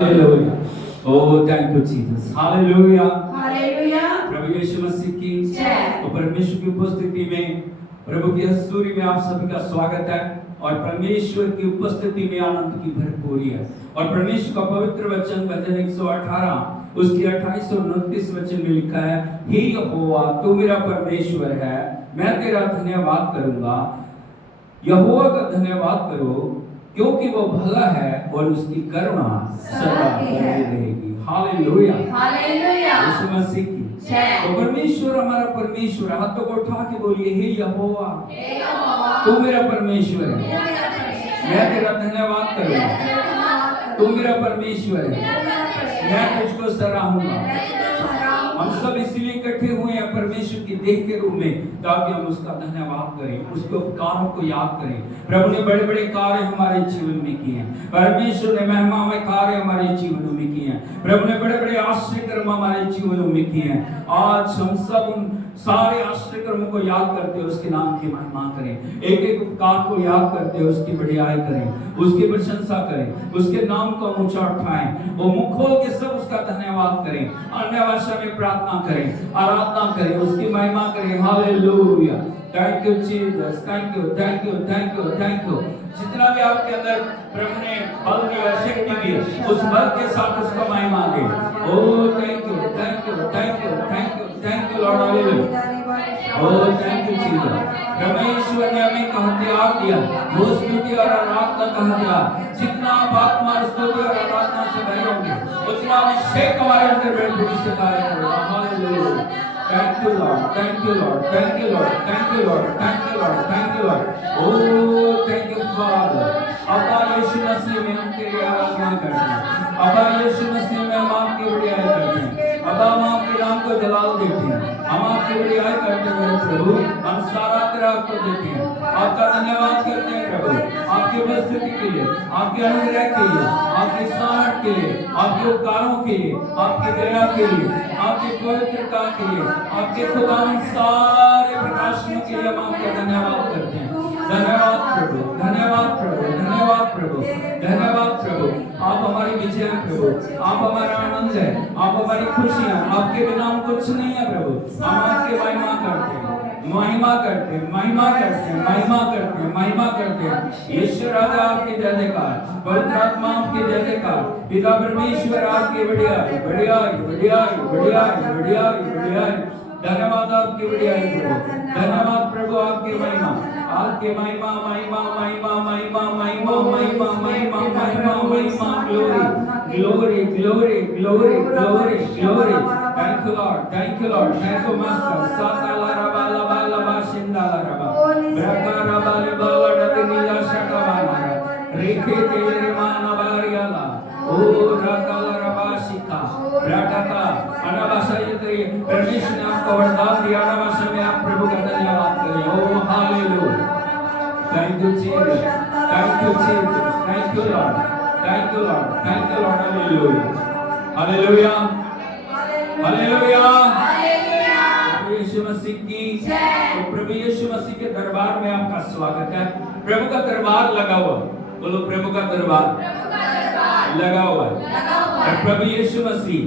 Hallelujah. Oh, thank you, Jesus. Hallelujah. Hallelujah. प्रभु यीशु मसीह की जय। और परमेश्वर की उपस्थिति में प्रभु की हजूरी में आप सभी का स्वागत है और परमेश्वर की उपस्थिति में आनंद की भरपूरी है और परमेश्वर का पवित्र वचन भजन 118 उसकी 28 और 29 वचन में लिखा है, हे यहोवा तू मेरा परमेश्वर है, मैं तेरा धन्यवाद करूंगा। यहोवा का धन्यवाद करो क्योंकि वो भला है और उसकी करुणा सदा बनी रहेगी। हालेलुया। हालेलुया। यीशु मसीह की जय। तो परमेश्वर हमारा परमेश्वर, हाथों को उठा के बोलिए, हे यहोवा तू मेरा परमेश्वर है, मैं तेरा धन्यवाद करूंगा। तू मेरा परमेश्वर है, मैं तुझको सराहूंगा। हम सब इसलिए इकट्ठे हुए हैं परमेश्वर की देह के रूप में ताकि हम उसका धन्यवाद करें, उसके उपकारों को याद करें। प्रभु ने बड़े बड़े कार्य हमारे जीवन में किए हैं, परमेश्वर ने महिमामय कार्य हमारे जीवनों में किए हैं, प्रभु ने बड़े बड़े आश्चर्य कर्म हमारे जीवनों में किए हैं। आज हम सब उन सारे आश्चर्य कर्मों को याद करते हैं, उसके नाम की महिमा करें, एक एक उपकार को याद करते हैं, उसकी बढ़ाई करें, उसकी प्रशंसा करें, उसके नाम को ऊंचा उठाएं, वो मुख खोल के सब उसका धन्यवाद करें, अन्य भाषा में प्रार्थना करें, आराधना करें, उसकी महिमा करें। Hallelujah. Thank you Jesus, thank you, thank you, thank you, thank you. जितना भी आपके अंदर प्रभु ने बल दिया, शक्ति दी, उस बल के साथ उसको महिमा दे। Oh thank you, thank you, thank you, thank you, thank you Lord. Hallelujah. Oh thank you Jesus. परमेश्वर ने हमें हथियार दिया, वो स्तुति और आराधना का हथियार। जितना आप आत्मा स्तुति और आराधना से भरे होंगे उतना अभिषेक हमारे अंदर बड़ी से कार्य करेगा। Hallelujah. Thank you Lord, thank you Lord, thank you Lord, thank you Lord, thank you Lord, thank you Lord. Oh, thank you Father. अब्बा यीशु मसीह में हम तेरी आराधना करते हैं, अब्बा यीशु मसीह में हम आपकी बढ़ाई करते हैं, अब्बा हम आपके नाम को जलाल देते हैं, हम आपकी बढ़ाई करते हैं प्रभु, हम सारा तेरा आपको देते हैं, आपका धन्यवाद करते हैं प्रभु, आपकी उपस्थिति के लिए, आपके अनुग्रह के लिए, आपकी साहट के लिए, आपके उपकारों के लिए, आपकी दया के लिए, आपकी पवित्रता के लिए, आपके खुदा सारे प्रकाशनों के लिए हम आपका धन्यवाद करते हैं। धन्यवाद प्रभु, धन्यवाद प्रभु, धन्यवाद प्रभु, धन्यवाद प्रभु। आप हमारी विजय हैं प्रभु, आप हमारा आनंद है, आप हमारी खुशियां, आपके बिना हम कुछ नहीं है प्रभु। हम आपकी महिमा करते हैं, महिमा करते हैं, महिमा करते हैं, महिमा करते हैं, महिमा करते हैं। यीशु राजा आपकी जय जयकार, पवित्र आत्मा आपकी जय जयकार, पिता परमेश्वर आपकी बढ़ियाई, बढ़ियाई, बढ़ियाई, बढ़ियाई, बढ़ियाई, बढ़ियाई। धन्यवाद आपकी बढ़ियाई प्रभु, धन्यवाद प्रभु आपकी महिमा, आपकी महिमा, महिमा, महिमा, महिमा, महिमा, महिमा, महिमा, महिमा, महिमा, glory, glory, glory, glory, glory, glory. Thank you Lord, thank you Lord, thank you master. साताला रबा लबा लबा शिंदाला रबा ब्रका रबा लबा वडनीला शटवाना रेखे तेरे माना बारियाला ओ रकाला रबा शिका ब्राटका अनाभाषा ये करिए। परमेश्वर ने आपको वरदान दिया, अनाभाषा में आप प्रभु का धन्यवाद करें। Oh hallelujah. Thank you Jesus, thank you Jesus, thank you Lord, thank you Lord, thank you Lord. Hallelujah, hallelujah, hallelujah. Yeshu Masih की जय। प्रभु यीशु मसीह के दरबार में आपका स्वागत है। प्रभु का दरबार लगा हुआ, बोलो प्रभु का दरबार लगा हुआ है और प्रभु यीशु मसीह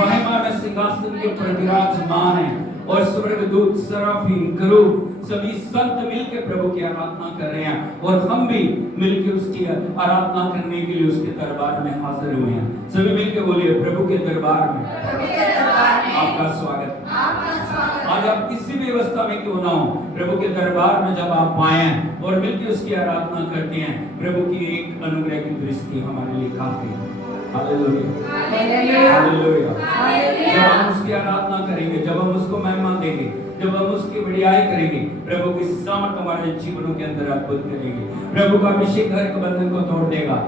महिमा में सिंहासन के ऊपर विराजमान है और स्वर्गदूत, सराफीम, करूब सभी संत मिलकर प्रभु की आराधना कर रहे हैं और हम भी मिलकर उसकी आराधना करने के लिए उसके दरबार में हाजिर हुए हैं। सभी मिलकर बोलिए, प्रभु के दरबार में आपका स्वागत। आज आप किसी भी अवस्था में क्यों ना हो, प्रभु के दरबार में जब आप आए हैं और मिलकर उसकी आराधना करते हैं, प्रभु की एक अनुग्रह की दृष्टि हमारे लिए काफी है। Hallelujah, hallelujah. जब हम उसकी आराधना करेंगे, जब हम उसको महिमा देंगे, जब हम उसकी बढ़ाई करेंगे, प्रभु की सामर्थ हमारे जीवनों के अंदर अद्भुत करेगी। प्रभु का अभिषेक हर एक बंधन को तोड़ देगा।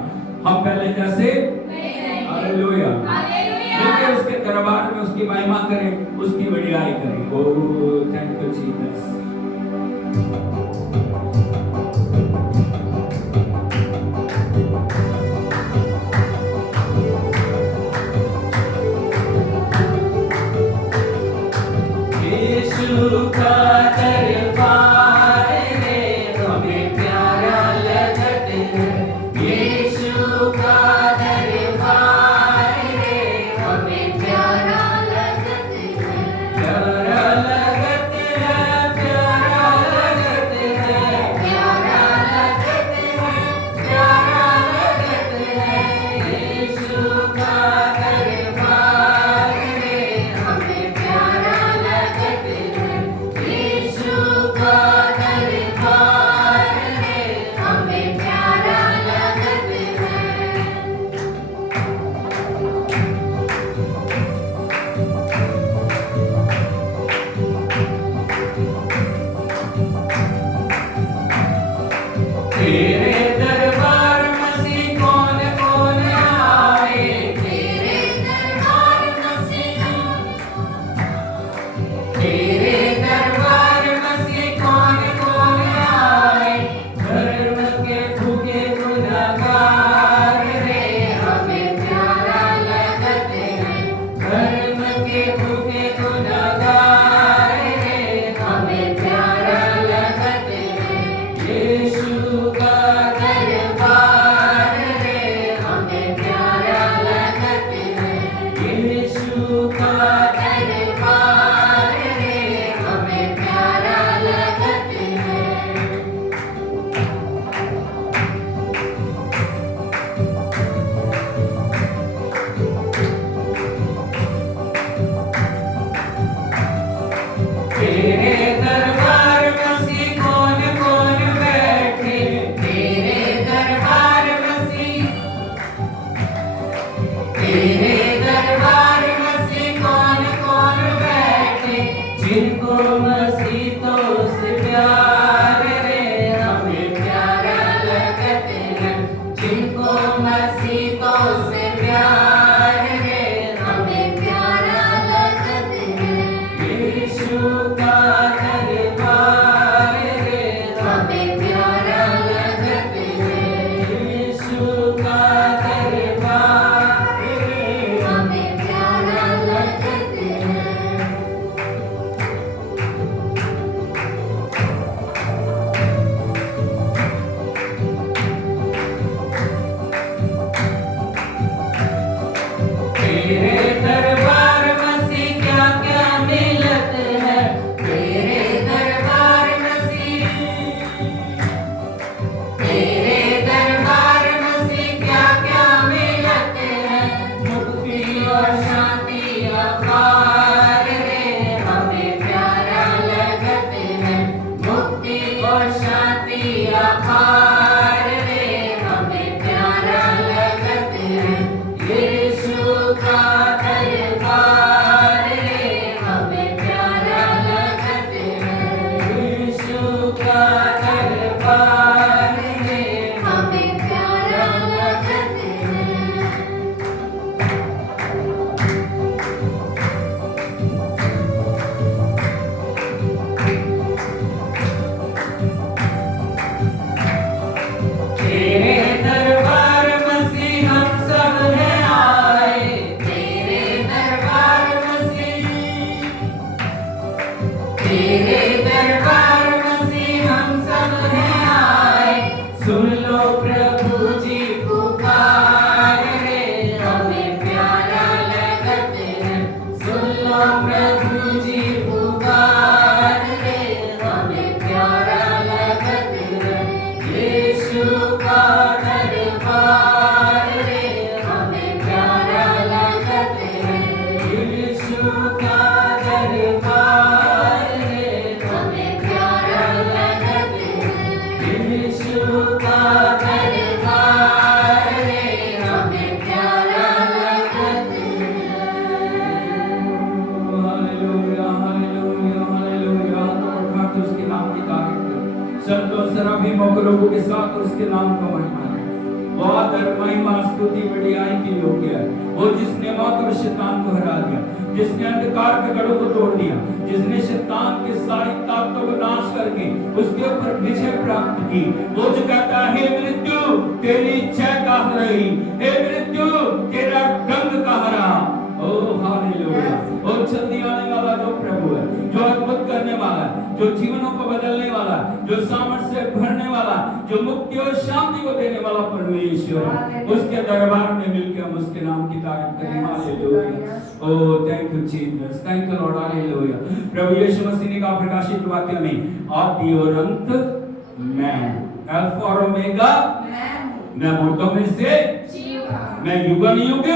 हम पहले जैसे हालेलुया मिलकर उसके दरबार में उसकी महिमा करें, उसकी बढ़ाई करें। Oh thank you Jesus. Yeshu का दरबार है, हमें प्यारा लगता है। यीशु का दरबार का दरबार रे हमें प्यारा लगत है। यीशु का दरबार रे हमें प्यारा लगत है। तेरे दरबार मसीह हम सब हैं आए। तेरे दरबार मसीह, तेरे दरबार मसीह हम सब हैं आए। सुन लो प्रभु जी पुकार रे हमें प्यारा लगत है। सुन लो प्रभु जी पुकार रे हमें प्यारा लगत है। यीशु का दरबार रे हमें प्यारा लगत है। यीशु का दरबार रे हमें प्यारा लगत है। यीशु का दरबार रे हमें प्यारा लगत है। Hallelujah hallelujah hallelujah. तो उठा के उसके नाम की तारीफ करो। संतों सराफीमों को लोगों के साथ उसके नाम का महिमा है। बहुत महिमा स्तुति बढ़ियाई की योग्य है। वो जिसने मौत और शैतान को हरा दिया, जिसने अंधकार के गढ़ों को तोड़ दिया, जिसने शैतान की सारी ताकतों को नाश करके उसके ऊपर विजय प्राप्त की। वो जो कहता है हे मृत्यु तेरी इच्छा कहाँ रही, हे मृत्यु तेरा डंक कहाँ रहा। ओ हालेलुया। ओ जल्दी आने वाला जो प्रभु है, जो अद्भुत करने वाला है, जो जीवनों को बदलने वाला, जो सामर्थ्य से भरने वाला, जो मुक्ति और शांति को देने वाला परमेश्वर है, उसके दरबार में मिलकर हम उसके नाम की तारीफ करें। Hallelujah. O thank you Jesus, thank you Lord. Hallelujah. प्रभु यीशु मसीह ने कहा प्रकाशित वाक्य में, आदि और अंत मैं, अल्फा और ओमेगा मैं, मुर्दों में से मैं युगन युग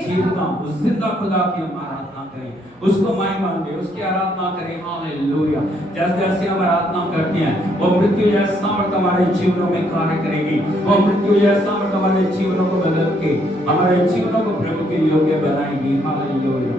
जीवता हूं। उस जिंदा खुदा की हम आराधना करें, उसको महिमा दें, उसकी आराधना करें। हालेलुया। जैसे जैसे हम आराधना करते हैं, वो मृत्यु जैसा सामर्थ हमारे जीवनों में कार्य करेगी। वो मृत्यु जैसा सामर्थ हमारे जीवनों को बदल के हमारे जीवनों को प्रभु के योग्य बनाएगी। हालेलुया।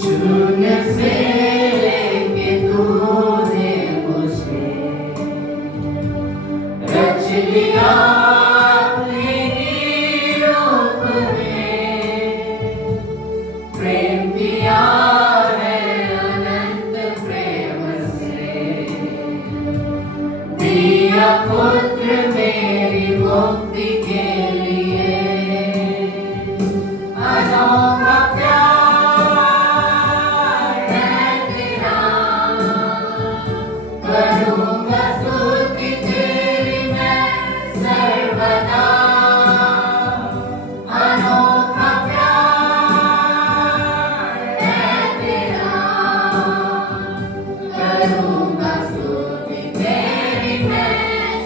शून्य से लेके तूने मुझे रच लिया अपने ही रूप में। प्रेम किया है अनंत प्रेम से, दिया पुत्र मेरी मुक्ति के लिए। अनोखा करूँगा स्तुति तेरी मैं सर्वदा। अनोखा प्यार है तेरा, करूँगा स्तुति तेरी मैं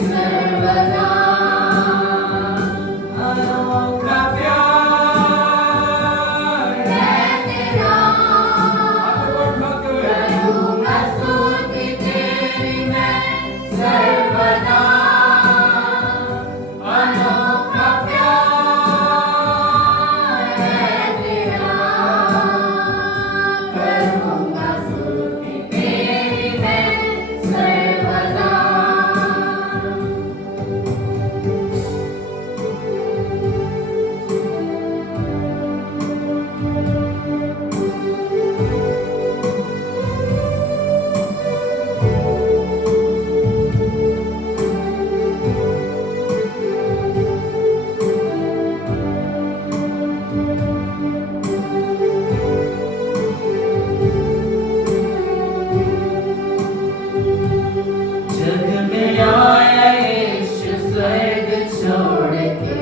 सर्वदा। छोड़ के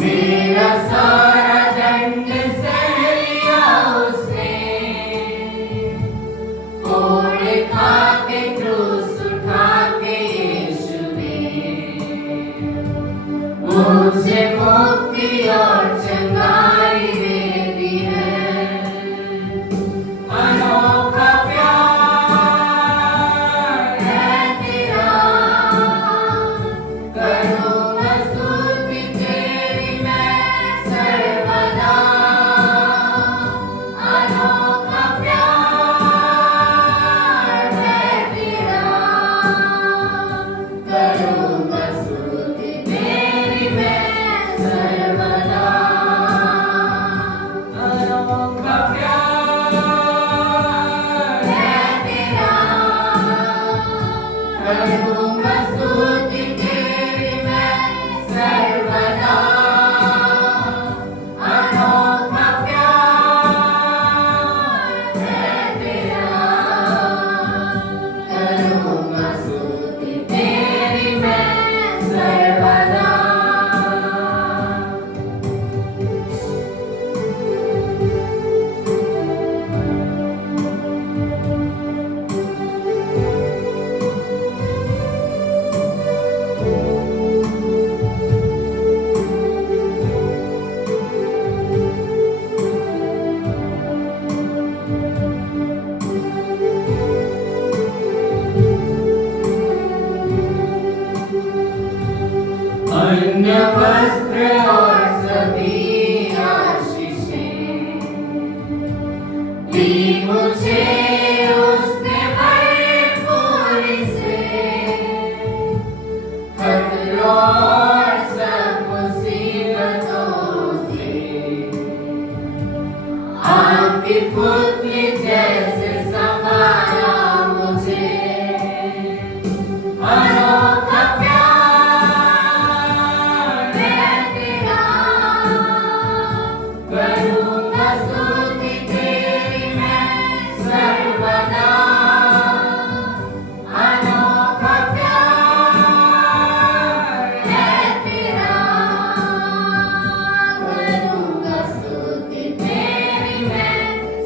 मेरा सारा दंड सह लिया उसने कोड़ खा के क्रूस उठा के यीशु ने मुझे मुक्ति और चंगाई दे दी है अनोखा प्यार है तेरा करूँगा स्तुति तेरी मैं सर्वदा अनोखा प्यार है तेरा करूँगा स्तुति तेरी मैं सर्वदा अनोखा प्यार है तेरा करूँगा स्तुति तेरी मैं सर्वदा अनोखा प्यार है तेरा करूँगा स्तुति तेरी मैं सर्वदा अन्य वस्त्र और सभी आशीषें दी मुझे उसने भरपूर से खतरों और सब मुसीबतों से आपकी पुतली जैसे संभाला मुझे अनोखा प्यार है तेरा करूँगा स्तुति तेरी मैं सर्वदा अनोखा प्यार है तेरा करूँगा स्तुति तेरी मैं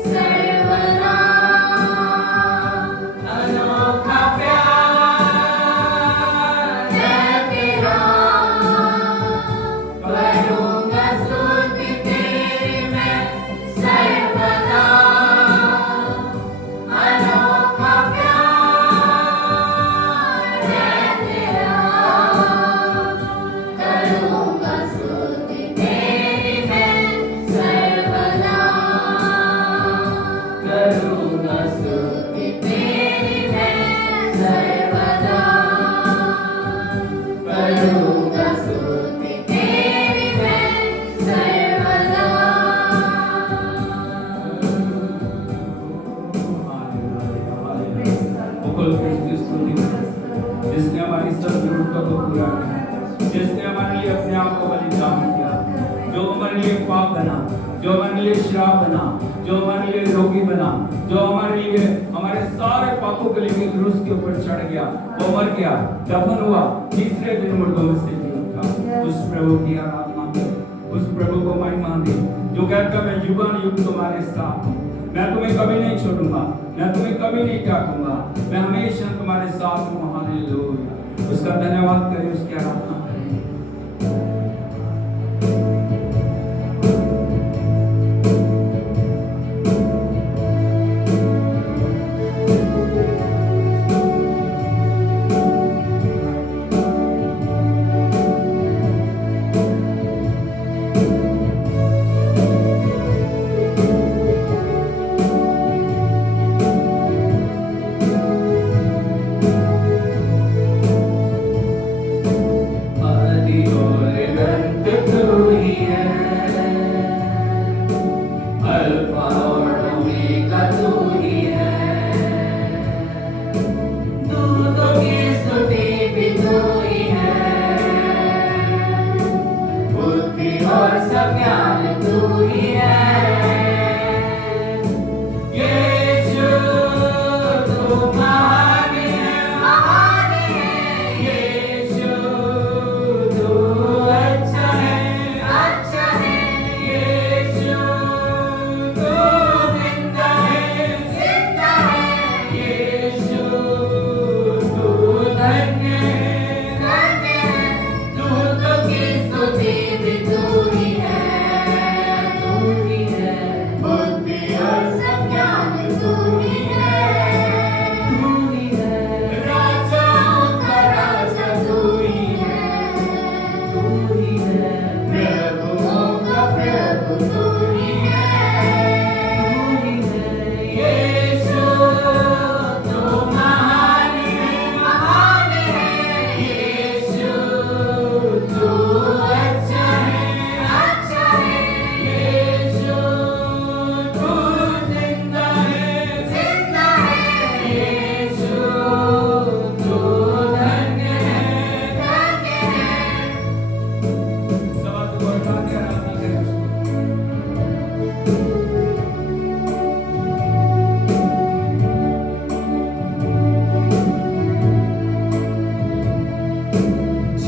सर्वदा अनोखा प्यार है तेरा करूँगा स्तुति तेरी मैं सर्वदा अनोखा प्यार है तेरा करूँगा स्तुति तेरी मैं सर्वदा करूँगा स्तुति तेरी मैं सर्वदा करूँगा स्तुति तेरी मैं सर्वदा मुकुल की स्तुति करें, जिसने हमारी सब जरूरतों को पूरा किया, जिसने हमारे लिए अपने आप को बलिदान किया, जो हमारे लिए पाप बना, जो हमारे लिए श्राप बना, जो हमारे लिए रोगी बना, जो हमारे लिए हमारे सारे पापों के लिए क्रूस के ऊपर चढ़ गया, वो मर गया, दफन हुआ, तीसरे दिन मुर्दों में से जी उठा। उस प्रभु की आराधना करें, उस प्रभु को महिमा दे जो कहता मैं युगान युग तुम्हारे साथ हूँ, मैं तुम्हें कभी नहीं छोड़ूंगा, मैं तुम्हें कभी नहीं त्यागूंगा, मैं हमेशा तुम्हारे साथ हूँ। हालेलुया। उसका धन्यवाद करें, उसकी आराधना करें।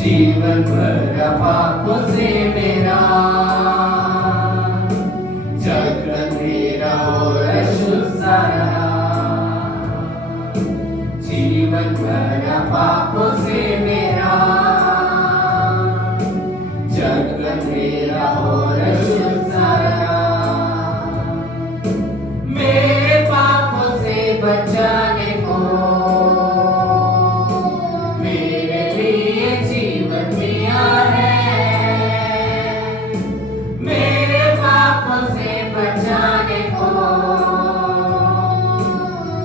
जीवन भर पापों से मेरा जग अंधेरा और अशुद्ध सारा, जीवन भर पापों से मेरा जग अंधेरा और अशुद्ध सारा, मेरे पापों से बचाने को मेरे लिए जीवन दिया है, मेरे पापों से बचाने को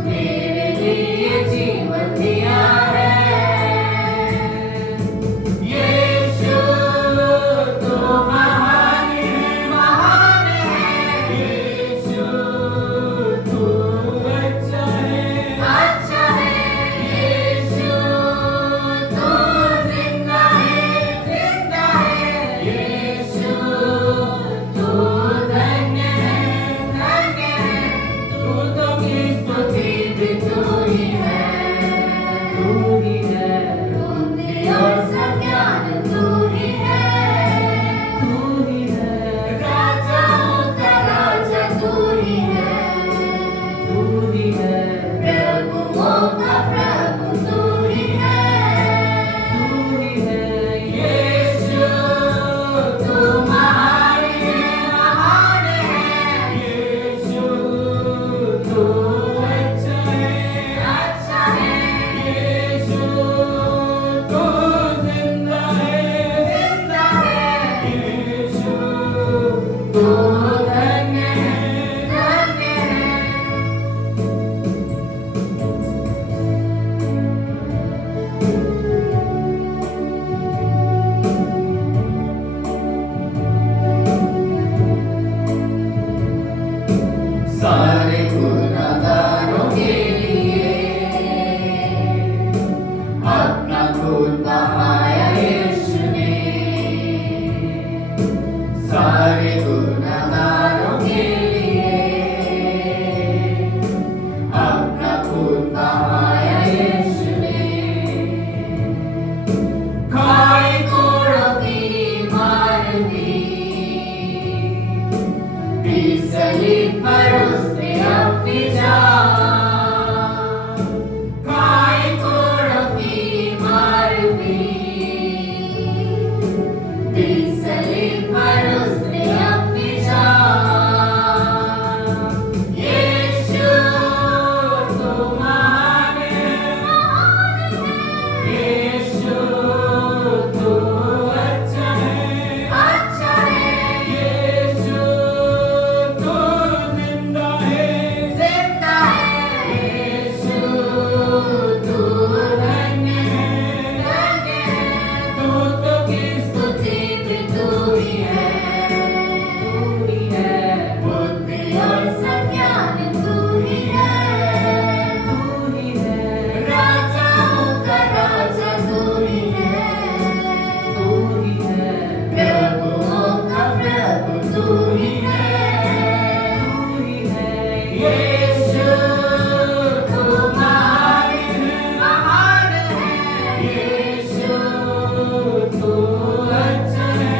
मेरे लिए जीवन दिया है। यीशु तू महान है, महान है, यीशु तू अच्छा है, अच्छा है, यीशु तू जिंदा है, जिंदा है, यीशु तू धन्य है, तू तो की स्तुति भी तू ही है, तू ही है, बुद्धि और संज्ञान तू ही है, तू ही है, राजाओं का राजा तू ही है, तू ही है, प्रभुओं का प्रभु तू ही है, तू ही है, यीशु तू महान है, महान है, यीशु तू अच्छा है, यीशु तू जिंदा है, जिंदा है, यीशु तू धन्य है, धन्य है। सारे गुनाहगारों के लिए अपना खून बहाया यीशु ने, सारे गुनाहगारों के लिए अपना खून बहाया यीशु ने, खाई कोड़ों की मार दी, सलीब पर उसने अपनी जान, खाई कोड़ों की मार दी, सलीब पर उसने अपनी जान, यीशु तू महान है, यीशु तू अच्छा है, अच्छा है, यीशु तू जिंदा है, जिंदा है, यीशु तू धन्य है, धन्य है, तू तो की स्तुति भी तू ही है, तू ही है, बुद्धि और संज्ञान तू ही है, तू ही है, राजाओं का राजा तू ही है, तू ही है, प्रभुओं का प्रभु तू ही है, तू ही है, यीशु तू महान है, महान है, यीशु तू अच्छा है,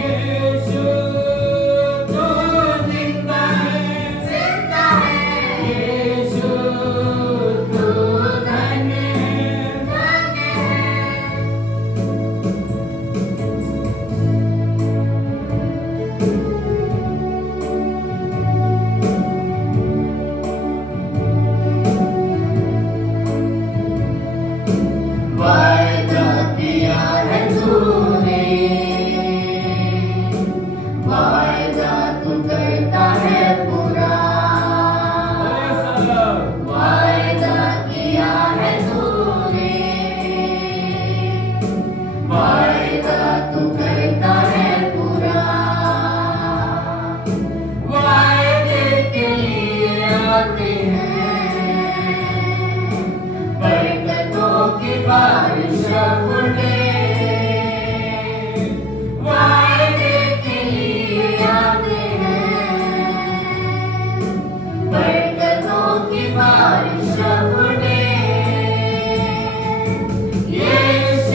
यीशु तू जिंदा है, जिंदा है, यीशु तू धन्य है, धन्य है। वायदा किया है तूने, वायदा तू करता है पूरा, वायदा किया है तूने, वायदा तू करता है पूरा, वायदे के लिए आते हैं बरकतों की बारिश उड़े, वायदे के लिए आते हैं बरकतों की बारिश उड़े, यीशु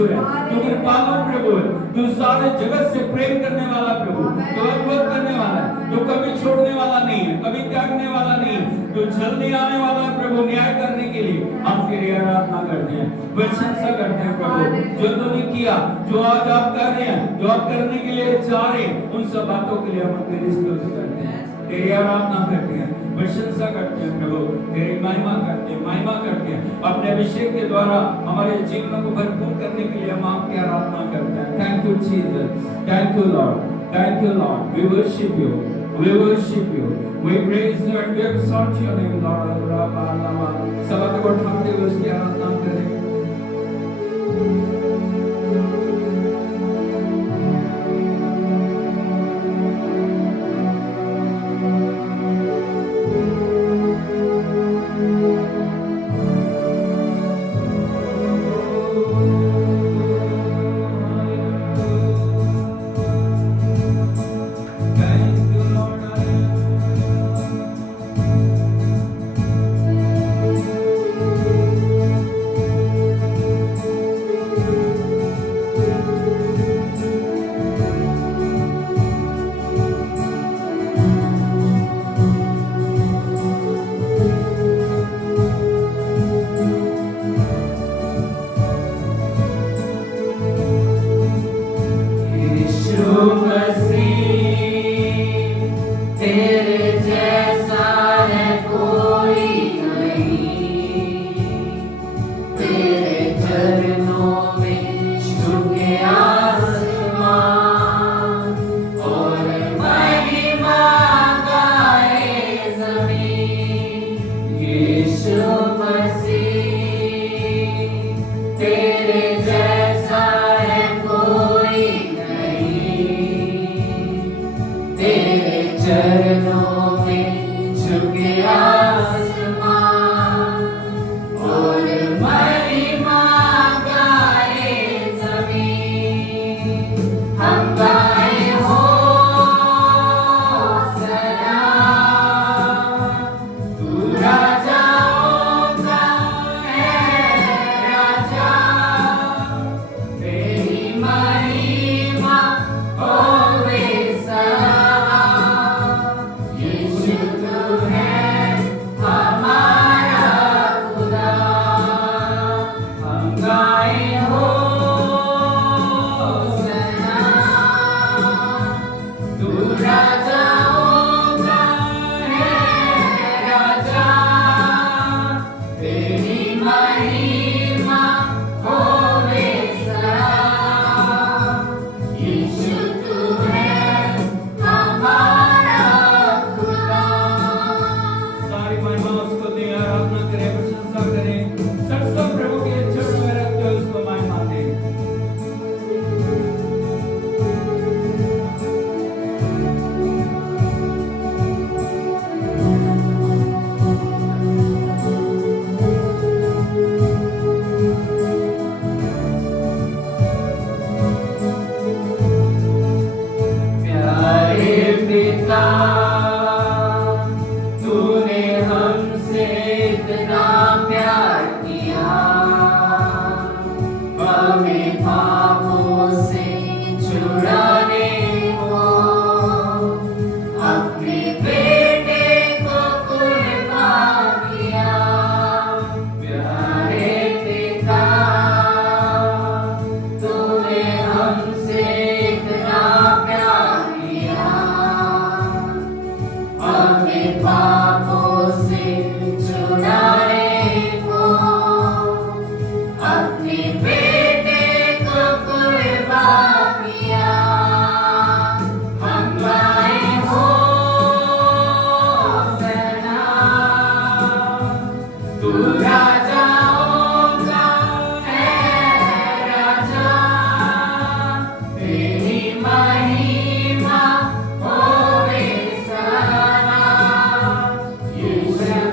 परमेश्वर है, तू कृपालु प्रभु है, तू सारे जगत से प्रेम करने वाला प्रभु, तू अद्भुत करने वाला है, तू कभी छोड़ने वाला नहीं है, कभी त्यागने वाला नहीं है, तू जल्दी आने वाला है प्रभु न्याय करने के लिए। हम तेरी आराधना करते हैं, प्रशंसा करते हैं प्रभु, जो तूने किया, जो आज आप कर रहे हैं, जो आप करने के लिए चाह रहे हैं, उन सब बातों के लिए हम तेरी स्तुति करते हैं, तेरी आराधना करते हैं, प्रशंसा करते हैं प्रभु, तेरी महिमा करते हैं। अपने अभिषेक के द्वारा हमारे जीवनों को भरपूर करने के लिए हम आपकी आराधना करते हैं। Thank you Jesus, thank you Lord, thank you Lord, we worship you, we worship you, we praise you and we exalt your name, Lord. सब को उठाते हुए उसकी आराधना करें।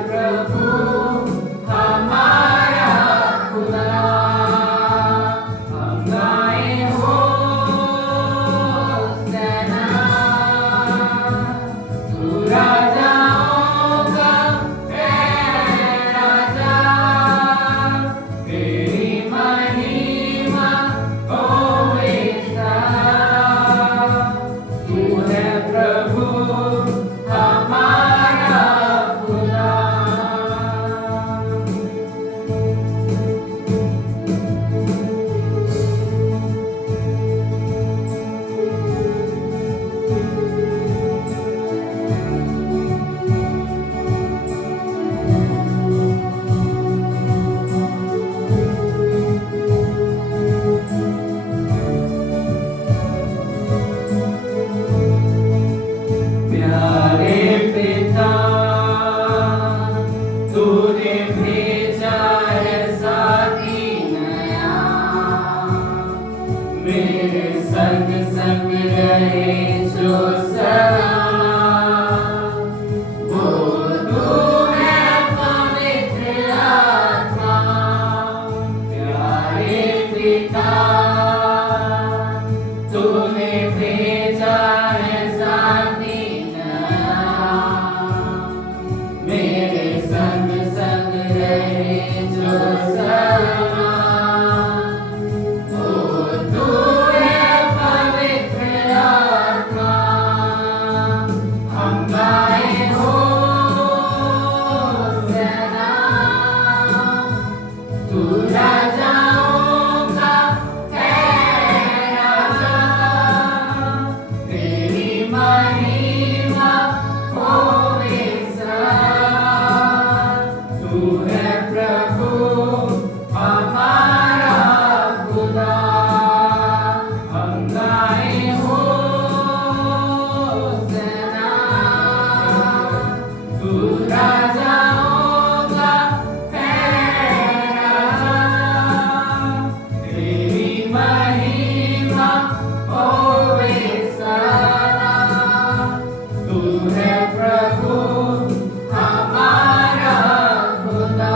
प्रभु रहे जो सदा, वो तू है पवित्र आत्मा, प्यारे पिता तूने भेजा है शांति नया, मेरे संग संग रहे जो सदा, वो तू है पवित्र आत्मा। हम गाए होशाना, तू राजाओं का है राजा, तेरी महिमा होवे सदा, तू है प्रभु हमारा खुदा। हम गाए होशाना, तू राजाओं का है राजा, तेरी महिमा होवे सदा, तू है प्रभु हमारा खुदा।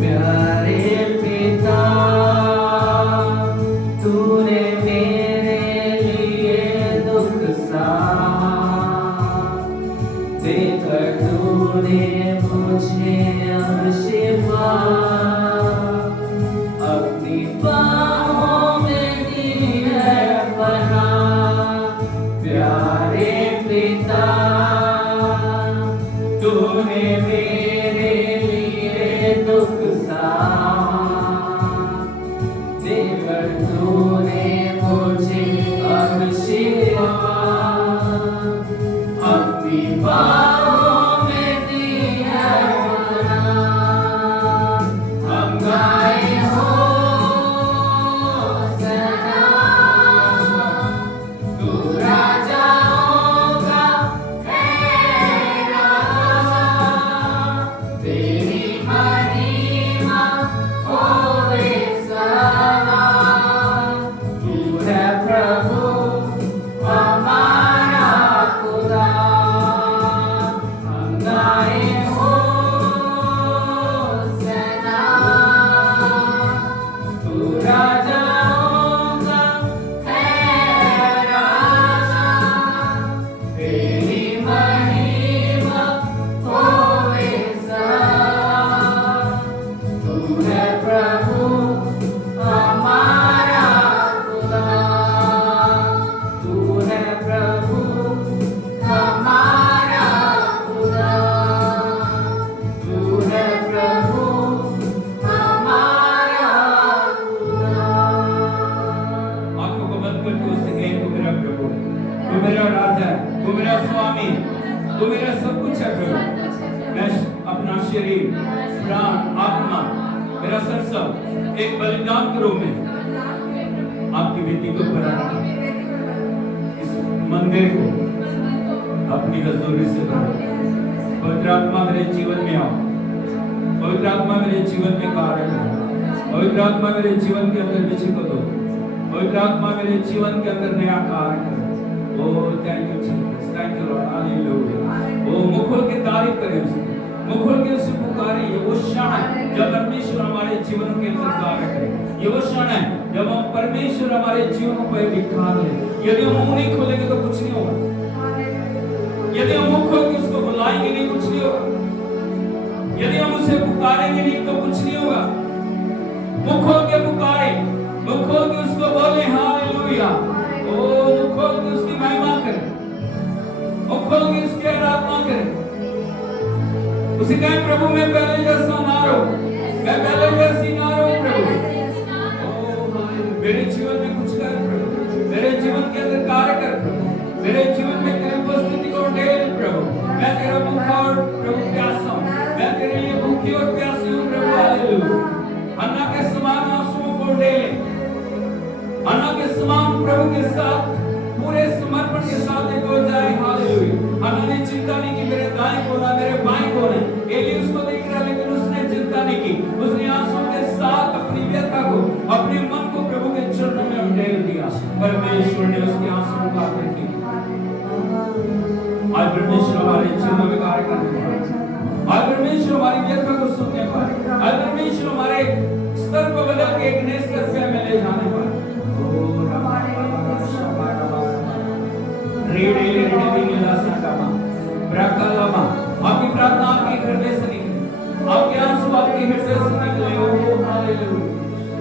प्यारे पिता तूने मेरे लिए दुख सहा, देकर तूने मुझे अब शिफा, अपनी बाहों में दी है पनाह। प्यारे पिता तूने मेरे लिए दुख सहा, देकर तूने मुझे अब शिफा, अपनी बाहों में दी है पनाह। हम गाए होशाना, तू राजाओं का है राजा, तेरी महिमा होवे सदा, तू है प्रभु हमारा खुदा। हम गाए होशाना, तू राजाओं का है राजा, तेरी महिमा होवे सदा, तू है प्रभु हमारा खुदा। तू है प्रभु हमारा खुदा, तू है प्रभु हमारा खुदा। आंखों को बंद करके उससे कहें, तू मेरा प्रभु, तू मेरा राजा, तू मेरा स्वामी, तू मेरा सब कुछ है प्रभु। मैं अपना शरीर, प्राण, आत्मा, मेरा सर्वस्व एक बलिदान के रूप में आपकी विधि को बना, इस मंदिर को अपनी हजूरी से भरो। पवित्र आत्मा मेरे जीवन में आओ, पवित्र आत्मा मेरे जीवन में कार्य करो, पवित्र आत्मा मेरे जीवन के अंदर विचय को दो, पवित्र आत्मा मेरे जीवन के अंदर नया कार्य करो। ओ thank you Jesus, thank you Lord, hallelujah. ओ मुख खोल के तारीफ करें उसकी, मुख खोल के उसे पुकारें। ये वो क्षण है जब परमेश्वर हमारे जीवन के अंदर कार्य करे। ये वो क्षण है जब हम परमेश्वर हमारे जीवन पर बिठा ले। यदि हम मुंह नहीं खोलेंगे तो कुछ नहीं होगा, यदि हम मुख खोल के उसको बुलाएंगे नहीं, कुछ नहीं होगा, यदि हम उसे पुकारेंगे नहीं तो कुछ नहीं होगा। मुख खोल के पुकारे, मुख खोल के उसको बोले हालेलुया। ओ मुख खोल के उसकी महिमा करें, मुख खोल के उसकी आराधना करें। उसे कहें प्रभु मैं पहले जैसा ना रहूं, मैं पहले जैसी ना रहूं प्रभु। ओ मेरे जीवन में कुछ कर प्रभु, मेरे जीवन के अंदर कार्य कर प्रभु, मेरे जीवन में तेरी उपस्थिति को ढेर प्रभु। मैं तेरा भूखा और प्रभु प्यासा हूँ, मैं तेरे लिए भूखी और प्यासी हूँ प्रभु। हालेलुया। अन्ना के समान आंसुओं को ले ले, अन्ना के समान प्रभु के साथ पूरे समर्पण के साथ एक हो जाए। हालेलुया। अन्ना ने चिंता नहीं की मेरे दाएं को ना मेरे बाएं को नहीं, एली उसको देख रहा लेकिन उसने चिंता नहीं की, उसने आंसुओं के साथ अपनी व्यथा को, अपने मन को प्रभु के चरणों में उंडेल दिया। परमेश्वर ने उसके आंसुओं को आकर की। आज परमेश्वर हमारे जीवन में कार्य करने वाला, आज परमेश्वर हमारी व्यथा को सुनने वाला, आज परमेश्वर हमारे स्तर को बदल के एक नए स्तर पे हमें ले जाने वाला। आपकी प्रार्थना आपके हृदय से निकले, आपके आंसू आपके हृदय से निकले। ओ hallelujah.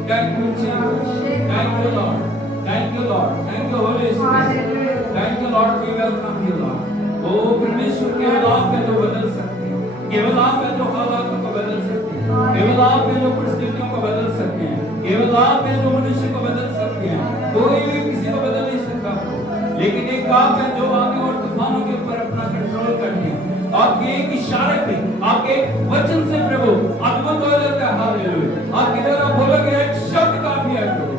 Thank you Jesus, thank you Lord, thank you Lord, thank you Holy Spirit, thank you Lord, we welcome you Lord. ओ परमेश्वर, केवल आप हैं जो बदल सकते हैं, केवल आप हैं जो हालातों को बदल सकते हैं, केवल आप हैं जो परिस्थितियों को बदल सकते हैं, केवल आप हैं जो मनुष्य को बदल सकते हैं। कोई भी किसी को बदल नहीं सकता, लेकिन एक आप है जो आगे और तूफानों के ऊपर अपना कंट्रोल करते हैं। आपके एक इशारे पे, आपके एक वचन से प्रभु अद्भुत हो जाता है। हालेलुया। आपके द्वारा बोला गया एक शब्द काफी है प्रभु,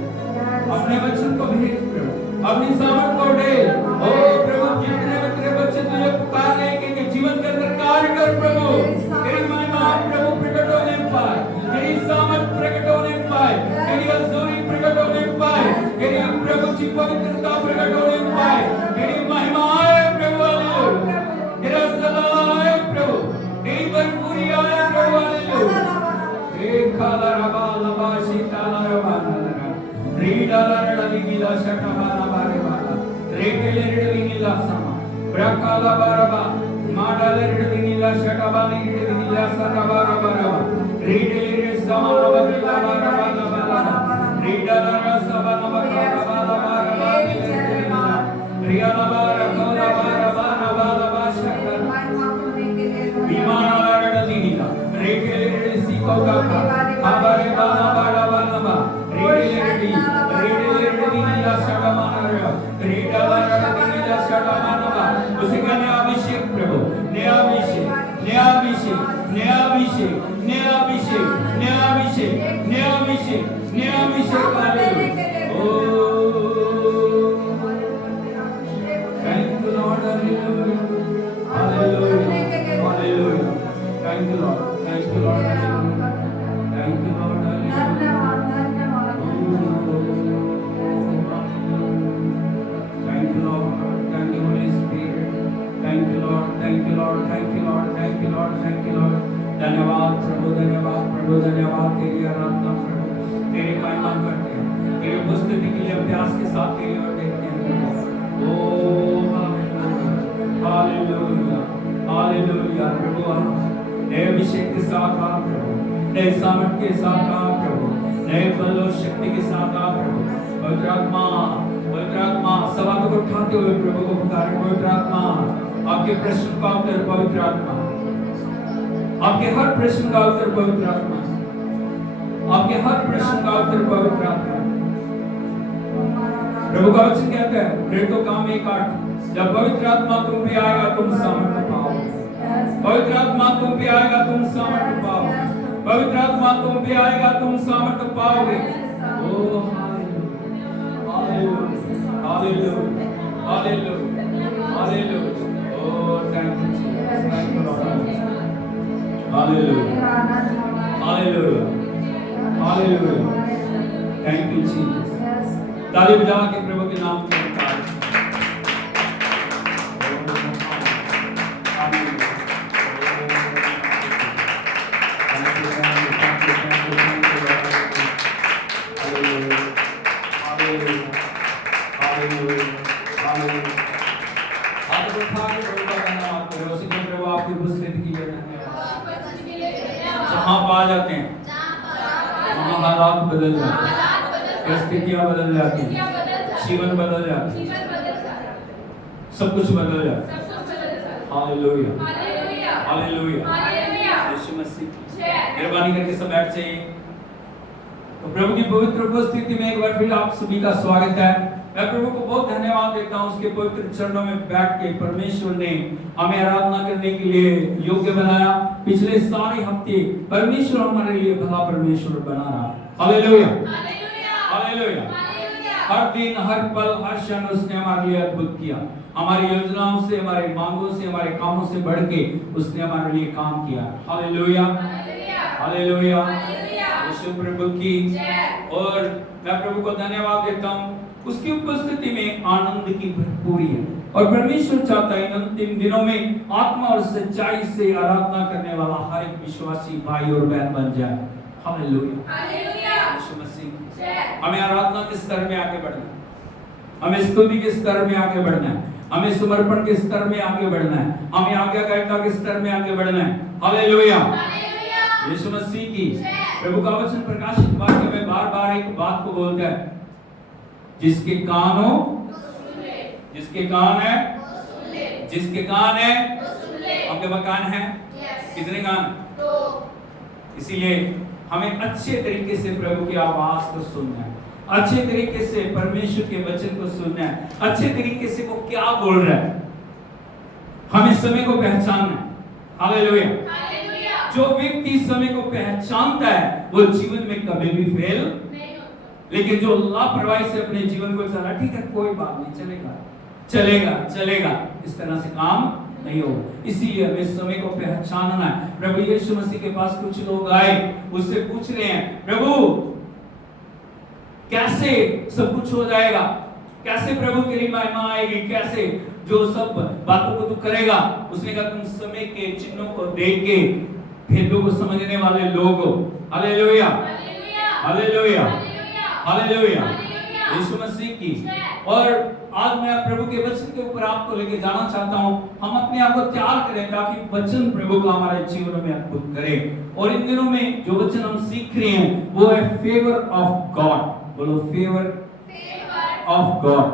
अपने वचन को भेज प्रभु, अपनी सामर्थ को दे। ओ प्रभु, जितने भी तेरे बच्चे तुझे पुकार रहे हैं कि जीवन के अंदर कार्य कर प्रभु, तेरी महिमा प्रभु प्रकट होने पाए, तेरी सामर्थ प्रकट होने पाए, तेरी अजूरी प्रकट होने पाए, तेरी प्रभु की पवित्रता प्रकट होने पाए, तेरी महिमा आए प्रभु। हालेलुया। तेरा सलाम आए प्रभु, तेरी भरपूरी आए प्रभु। हालेलुया। एक खाला रबा लबा शीताला रबा नलरा रीडाला रडली गिला शटमाना बारे वाला रेटेले रडली गिला समा ब्रकाला बारबा माडाले रडली गिला शटबानी रडली गिला सटबा रबा रबा रीडेले रे समाना बगला रबा रबा रीडाला रसबा नबका रबा रबा रबा रियाला बारकोला बारबा रबा रबा शकर विमानाला रडली गिला रेटेले रे सीकोगा आबारे बाला बाला बाला रेटेले रडली गिला शटमाना रबा रीडाला रडली गिला शटमाना बा उसी का नया अभिषेक प्रभु, नया अभिषेक, नया अभिषेक, नया अभिषेक, नया अभिषेक, नया अभिषेक, नया अभिषेक, नया अभिषेक। Hallelujah. O thank you Lord. Hallelujah, hallelujah, hallelujah. Thank you Lord, thank you Lord. Hallelujah, thank you Lord. Hallelujah. Thank you Lord, thank you Holy Spirit, thank you Lord, thank you Lord, thank you Lord, thank you Lord, thank you Lord। धन्यवाद प्रभु, धन्यवाद प्रभु, धन्यवाद तेरी आराधना प्रभु, तेरी महिमा करते हैं, तेरी उपस्थिति के लिए अभ्यास के साथ तेरी ओर देखते हैं। ओ हालेलुया, हालेलुया प्रभु। नए अभिषेक के साथ आ प्रभु, नए सामर्थ के साथ आ प्रभु, नए बल और शक्ति के साथ आ प्रभु। पवित्र आत्मा, पवित्र आत्मा, सवालों को उठाते हुए प्रभु को पुकारें। पवित्र आत्मा, आपके प्रश्न का उत्तर पवित्र आत्मा, आपके हर प्रश्न का उत्तर पवित्र आत्मा, आपके हर प्रश्न का उत्तर पवित्र आत्मा। प्रभु का वचन कहता है प्रेरितों काम 1:8, जब पवित्र आत्मा तुम पे आएगा तुम सामर्थ पाओगे। पवित्र आत्मा तुम पे आएगा तुम सामर्थ पाओगे। पवित्र आत्मा तुम पे आएगा तुम सामर्थ पाओगे। ओ hallelujah, hallelujah, hallelujah, hallelujah. O thank you Jesus, thank you Lord. Hallelujah, hallelujah, hallelujah. Thank you Jesus. ताली बजा के प्रभु के नाम में जाते हैं, वहाँ हालात बदल जाते हैं, स्थितियाँ बदल जाती हैं, जीवन बदल जाता है, सब कुछ बदल जाता है। Hallelujah, hallelujah. यीशु मसीह मेहरबानी करके सब बैठ जाइए। तो प्रभु की पवित्र उपस्थिति में एक बार फिर आप सभी का स्वागत है। मैं प्रभु को बहुत धन्यवाद देता हूँ उसके पवित्र चरणों में बैठ के परमेश्वर ने हमें आराधना करने के लिए योग्य बनाया। पिछले सारे हफ्ते परमेश्वर हमारे लिए भला परमेश्वर बना रहा। Hallelujah, hallelujah. हर दिन, हर पल, हर क्षण उसने हमारे लिए अद्भुत किया। हमारी योजनाओं से, हमारे मांगों से, हमारे कामों से बढ़ के उसने हमारे लिए काम किया। Hallelujah, hallelujah. यीशु प्रभु की। और मैं प्रभु को धन्यवाद देता हूँ, उसकी उपस्थिति में आनंद की भरपूरी है। और परमेश्वर चाहता है इन अंतिम दिनों में आत्मा और सच्चाई से आराधना करने वाला हर एक विश्वासी भाई और बहन बन जाए। हालेलुया, यीशु मसीह। हमें आराधना के स्तर में आगे बढ़ना है, हमें स्तुति के स्तर में आगे बढ़ना है, हमें समर्पण के स्तर में आगे बढ़ना है, हमें आज्ञाकारिता के स्तर में आगे बढ़ना है। हालेलुया, यीशु मसीह की। प्रभु का वचन प्रकाशित वाक्य में बार-बार एक बात को बोलता है, जिसके कान हो, जिसके कान है, जिसके कान है, आपके पास कान है? कितने कान? इसीलिए हमें अच्छे तरीके से प्रभु की आवाज को सुनना है, अच्छे तरीके से परमेश्वर के वचन को सुनना है, अच्छे तरीके से वो क्या बोल रहा है, हमें समय को पहचानना है। हालेलुया। जो व्यक्ति समय को पहचानता है वो जीवन में कभी भी फेल नहीं होता। लेकिन जो लापरवाही से अपने जीवन को चला, ठीक है कोई बात नहीं, चलेगा चलेगा चलेगा, इस तरह से काम नहीं होगा। इसीलिए हमें समय को पहचानना है। प्रभु यीशु मसीह के पास कुछ लोग आए, उससे पूछ रहे हैं, प्रभु कैसे सब कुछ हो जाएगा, कैसे प्रभु तेरी महिमा आएगी, कैसे जो सब बातों को तू करेगा। उसने कहा तुम समय के चिन्हों को देख के भेदों को समझने वाले लोग हो। Hallelujah, hallelujah, hallelujah, Yeshu Masih की। और आज मैं प्रभु के वचन के ऊपर आपको लेके जाना चाहता हूं। हम अपने आप को तैयार करें ताकि वचन प्रभु को हमारे जीवन में अद्भुत करे। और इन दिनों में जो वचन हम सीख रहे हैं वो है फेवर ऑफ गॉड। बोलो फेवर ऑफ गॉड।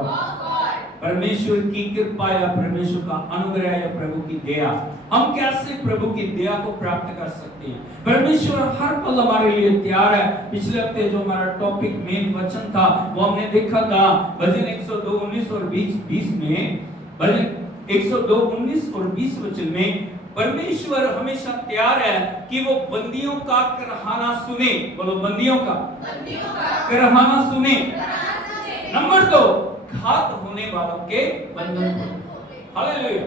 परमेश्वर की कृपा या परमेश्वर का अनुग्रह या प्रभु की दया। हम कैसे प्रभु की दया को प्राप्त कर सकते हैं? परमेश्वर हर पल हमारे लिए तैयार है। पिछले हफ्ते जो हमारा टॉपिक मेन वचन था वो हमने देखा था भजन 102:19 और 20 में। भजन 102:19 और 20 वचन में परमेश्वर हमेशा तैयार है कि वो बंदियों का करहाना सुने। बोलो बंदियों का करहाना सुने। नंबर 2, घात होने वालों के बंधन को। हालेलुया।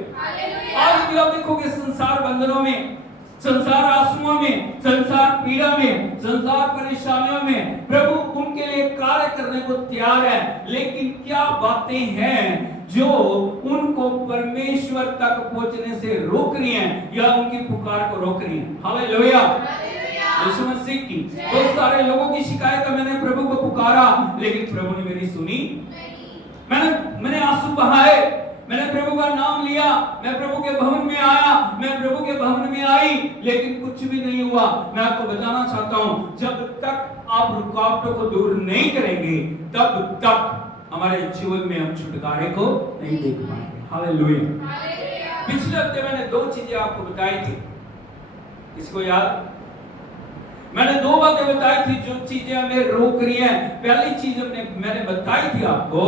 आज भी आप देखोगे संसार बंधनों में, संसार आंसुओं में, संसार पीड़ा में, संसार परेशानियों में प्रभु उनके लिए कार्य करने को तैयार है। लेकिन क्या बातें हैं जो उनको परमेश्वर तक पहुंचने से रोक रही हैं या उनकी पुकार को रोक रही हैं? हालेलुया, यीशु मसीह की। बहुत सारे लोगों की शिकायत है, मैंने प्रभु को पुकारा लेकिन प्रभु ने मेरी सुनी। मैंने आंसू बहाए, मैंने प्रभु का नाम लिया, मैं प्रभु के भवन में आया, मैं प्रभु के भवन में आई, लेकिन कुछ भी नहीं हुआ। मैं आपको बताना चाहता हूं, जब तक आप रुकावटों को दूर नहीं करेंगे तब तक हमारे जीवन में हम छुटकारे को नहीं देख पाएंगे। हालेलुया। पिछले हफ्ते मैंने 2 चीजें आपको बताई थी, इसको याद? मैंने 2 बातें बताई थी जो चीजें हमें रोक रही हैं। पहली चीज मैंने बताई थी आपको,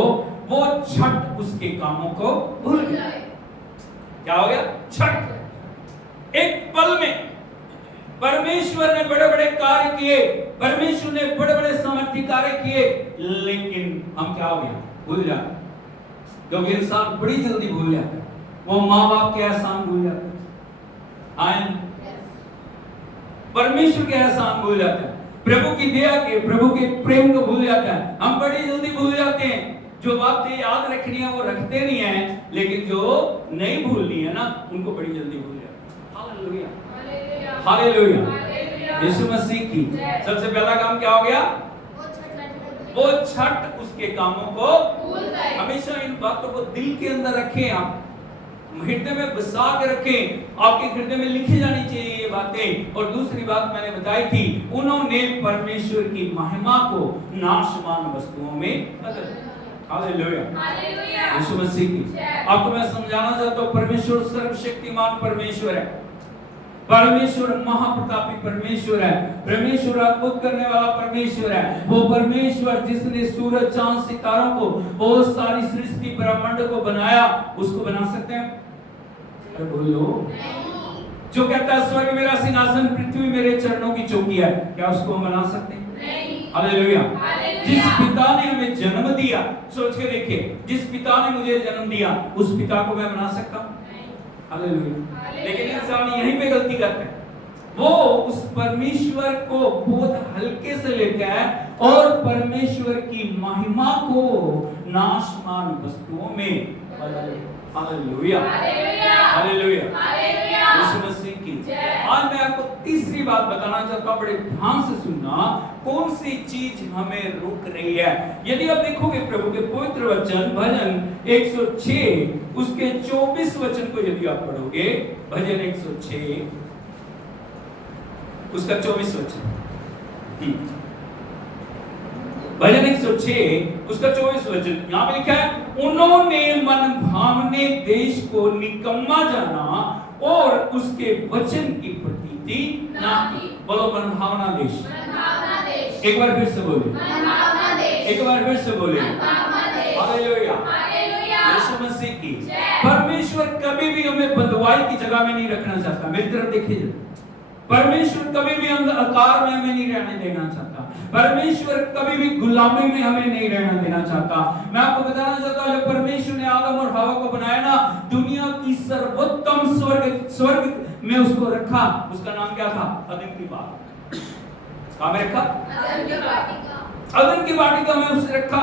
वो छठ उसके कामों को भूल गया। क्या हो गया? छठ। एक पल में परमेश्वर ने बड़े बड़े कार्य किए, परमेश्वर ने बड़े बड़े सामर्थ्य कार्य किए, लेकिन हम क्या हो गया? भूल जाते। क्योंकि इंसान बड़ी जल्दी भूल जाता है। वो माँ बाप के एहसान भूल जाता है, परमेश्वर के एहसान भूल जाता है, प्रभु की दया के, प्रभु के प्रेम को भूल जाता है। हम बड़ी जल्दी भूल जाते हैं। जो बातें याद रखनी है वो रखते नहीं है, लेकिन जो नहीं भूलनी है ना उनको बड़ी जल्दी भूल जाते हैं। हालेलुया, हालेलुया, यीशु मसीह की। सबसे पहला काम क्या हो गया? वो छठ उसके कामों को भूल गए। हमेशा इन बातों को दिल के अंदर रखें, आप हृदय में बसा के रखें, आपके हृदय में लिखी जानी चाहिए ये बातें। और दूसरी बात मैंने बताई थी, उन्होंने परमेश्वर की महिमा को नाशवान वस्तुओं में बदल दिया। हालेलुया, यीशु मसीह की। आपको मैं समझाना चाहता हूँ, परमेश्वर सर्वशक्तिमान परमेश्वर है, परमेश्वर महाप्रतापी परमेश्वर परमेश्वर है। परमेश्वर अद्भुत करने वाला परमेश्वर है। वो परमेश्वर जिसने सूरज, चांद, सितारों को, वो सारी सृष्टि ब्रह्मांड को बनाया, उसको बना सकते हैं? अरे बोलो। जो कहता है स्वर्ग मेरा सिंहासन, पृथ्वी मेरे चरणों की चौकी है, क्या उसको हम बना सकते हैं? नहीं। हालेलुया। हालेलुया। जिस पिता ने हमें जन्म दिया, सोच के देखिए, जिस पिता ने मुझे जन्म दिया, उस पिता को मैं बना सकता हूं? हालेलुया। लेकिन इंसान यहीं पे गलती करता है। वो उस परमेश्वर को बहुत हल्के से लेता है और परमेश्वर की महिमा को नाशमान वस्तुओं में हालेलुया हालेलुया यीशु मसीह की। आज मैं आपको तीसरी बात बताना चाहता हूं, बड़े ध्यान से सुनना। कौन सी चीज हमें रोक रही है? यदि आप देखोगे प्रभु के पवित्र वचन भजन 106 उसके 24 वचन को यदि आप पढ़ोगे, भजन 106 उसका 24 वचन, भजन 106 उसका 24 वचन, यहां पे लिखा है, उन्होंने मन भावने देश को निकम्मा जाना और उसके वचन की प्रतीति ना की। बोलो मन भावना देश। एक बार फिर से बोले, एक बार फिर से बोले। हालेलुया यीशु मसीह की। परमेश्वर कभी भी हमें बंधुआई की जगह में नहीं रखना चाहता। मेरी तरफ देखिए, परमेश्वर कभी भी अंधकार में हमें नहीं रहने देना चाहता। परमेश्वर कभी भी गुलामी में हमें नहीं रहना देना चाहता। मैं आपको बताना चाहता हूं, जब परमेश्वर ने आदम और हवा को बनाया ना, दुनिया की सर्वोत्तम स्वर्ग में उसको रखा। उसका नाम क्या था? अदन की बात। कहां में रखा? अदन की वाटिका में उसे रखा,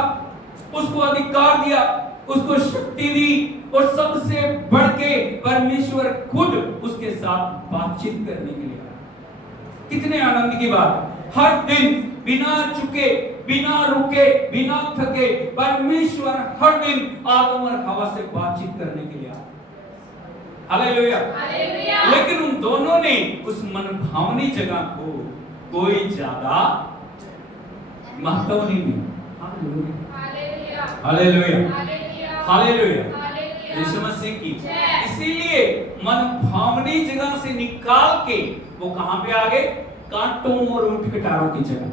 उसको अधिकार दिया, उसको शक्ति दी और सबसे बढ़ के परमेश्वर खुद उसके साथ बातचीत करने के लिए आया। कितने आनंद की बात! हर दिन बिना चुके, बिना रुके, बिना थके परमेश्वर हर दिन आदम और हवा से बातचीत करने के लिए आया। हालेलुया। लेकिन उन दोनों ने उस मनभावनी जगह को कोई ज्यादा महत्व नहीं दिया। हालेलुया हालेलुया यीशु मसीह की। इसीलिए मनभावनी जगह से निकाल के वो कहां पे आ गए? कांटों और ऊंट कटारों की जगह,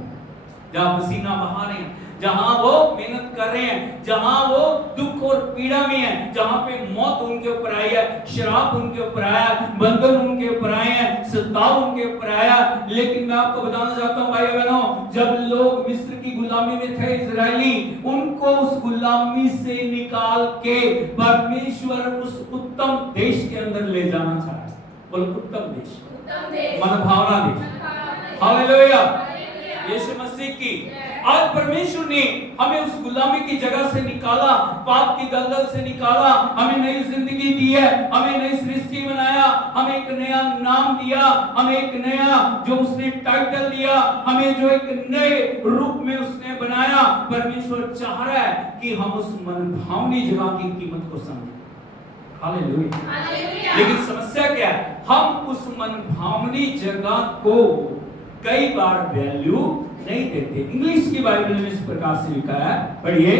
जहां पसीना बहा रहे हैं, जहां वो मेहनत कर रहे हैं, जहां वो दुख और पीड़ा में है, जहां पे मौत उनके ऊपर आई है, शराब उनके ऊपर आया, बंधन उनके ऊपर आए हैं, सताव उनके ऊपर आया। लेकिन मैं आपको बताना चाहता हूं भाई बहनों, जब लोग मिस्र की गुलामी में थे इजरायली, उनको उस गुलामी से निकाल के परमेश्वर उस उत्तम देश के अंदर ले जाना चाहा। बोलो उत्तम देश, मनभावना देश। हालेलुया यीशु मसीह की। आज परमेश्वर ने हमें उस गुलामी की जगह से निकाला, पाप की दलदल से निकाला, हमें नई जिंदगी दी है, हमें नई सृष्टि बनाया, हमें एक नया नाम दिया, हमें एक नया जो उसने टाइटल दिया, हमें जो एक नए रूप में उसने बनाया। परमेश्वर चाह रहा है कि हम उस मनभावनी जगह की कीमत को समझें। हालेलुया। लेकिन समस्या क्या है? हम उस मनभावनी जगह को कई बार वैल्यू नहीं देते। इंग्लिश की बाइबल में इस प्रकार से लिखा है, पढ़िए।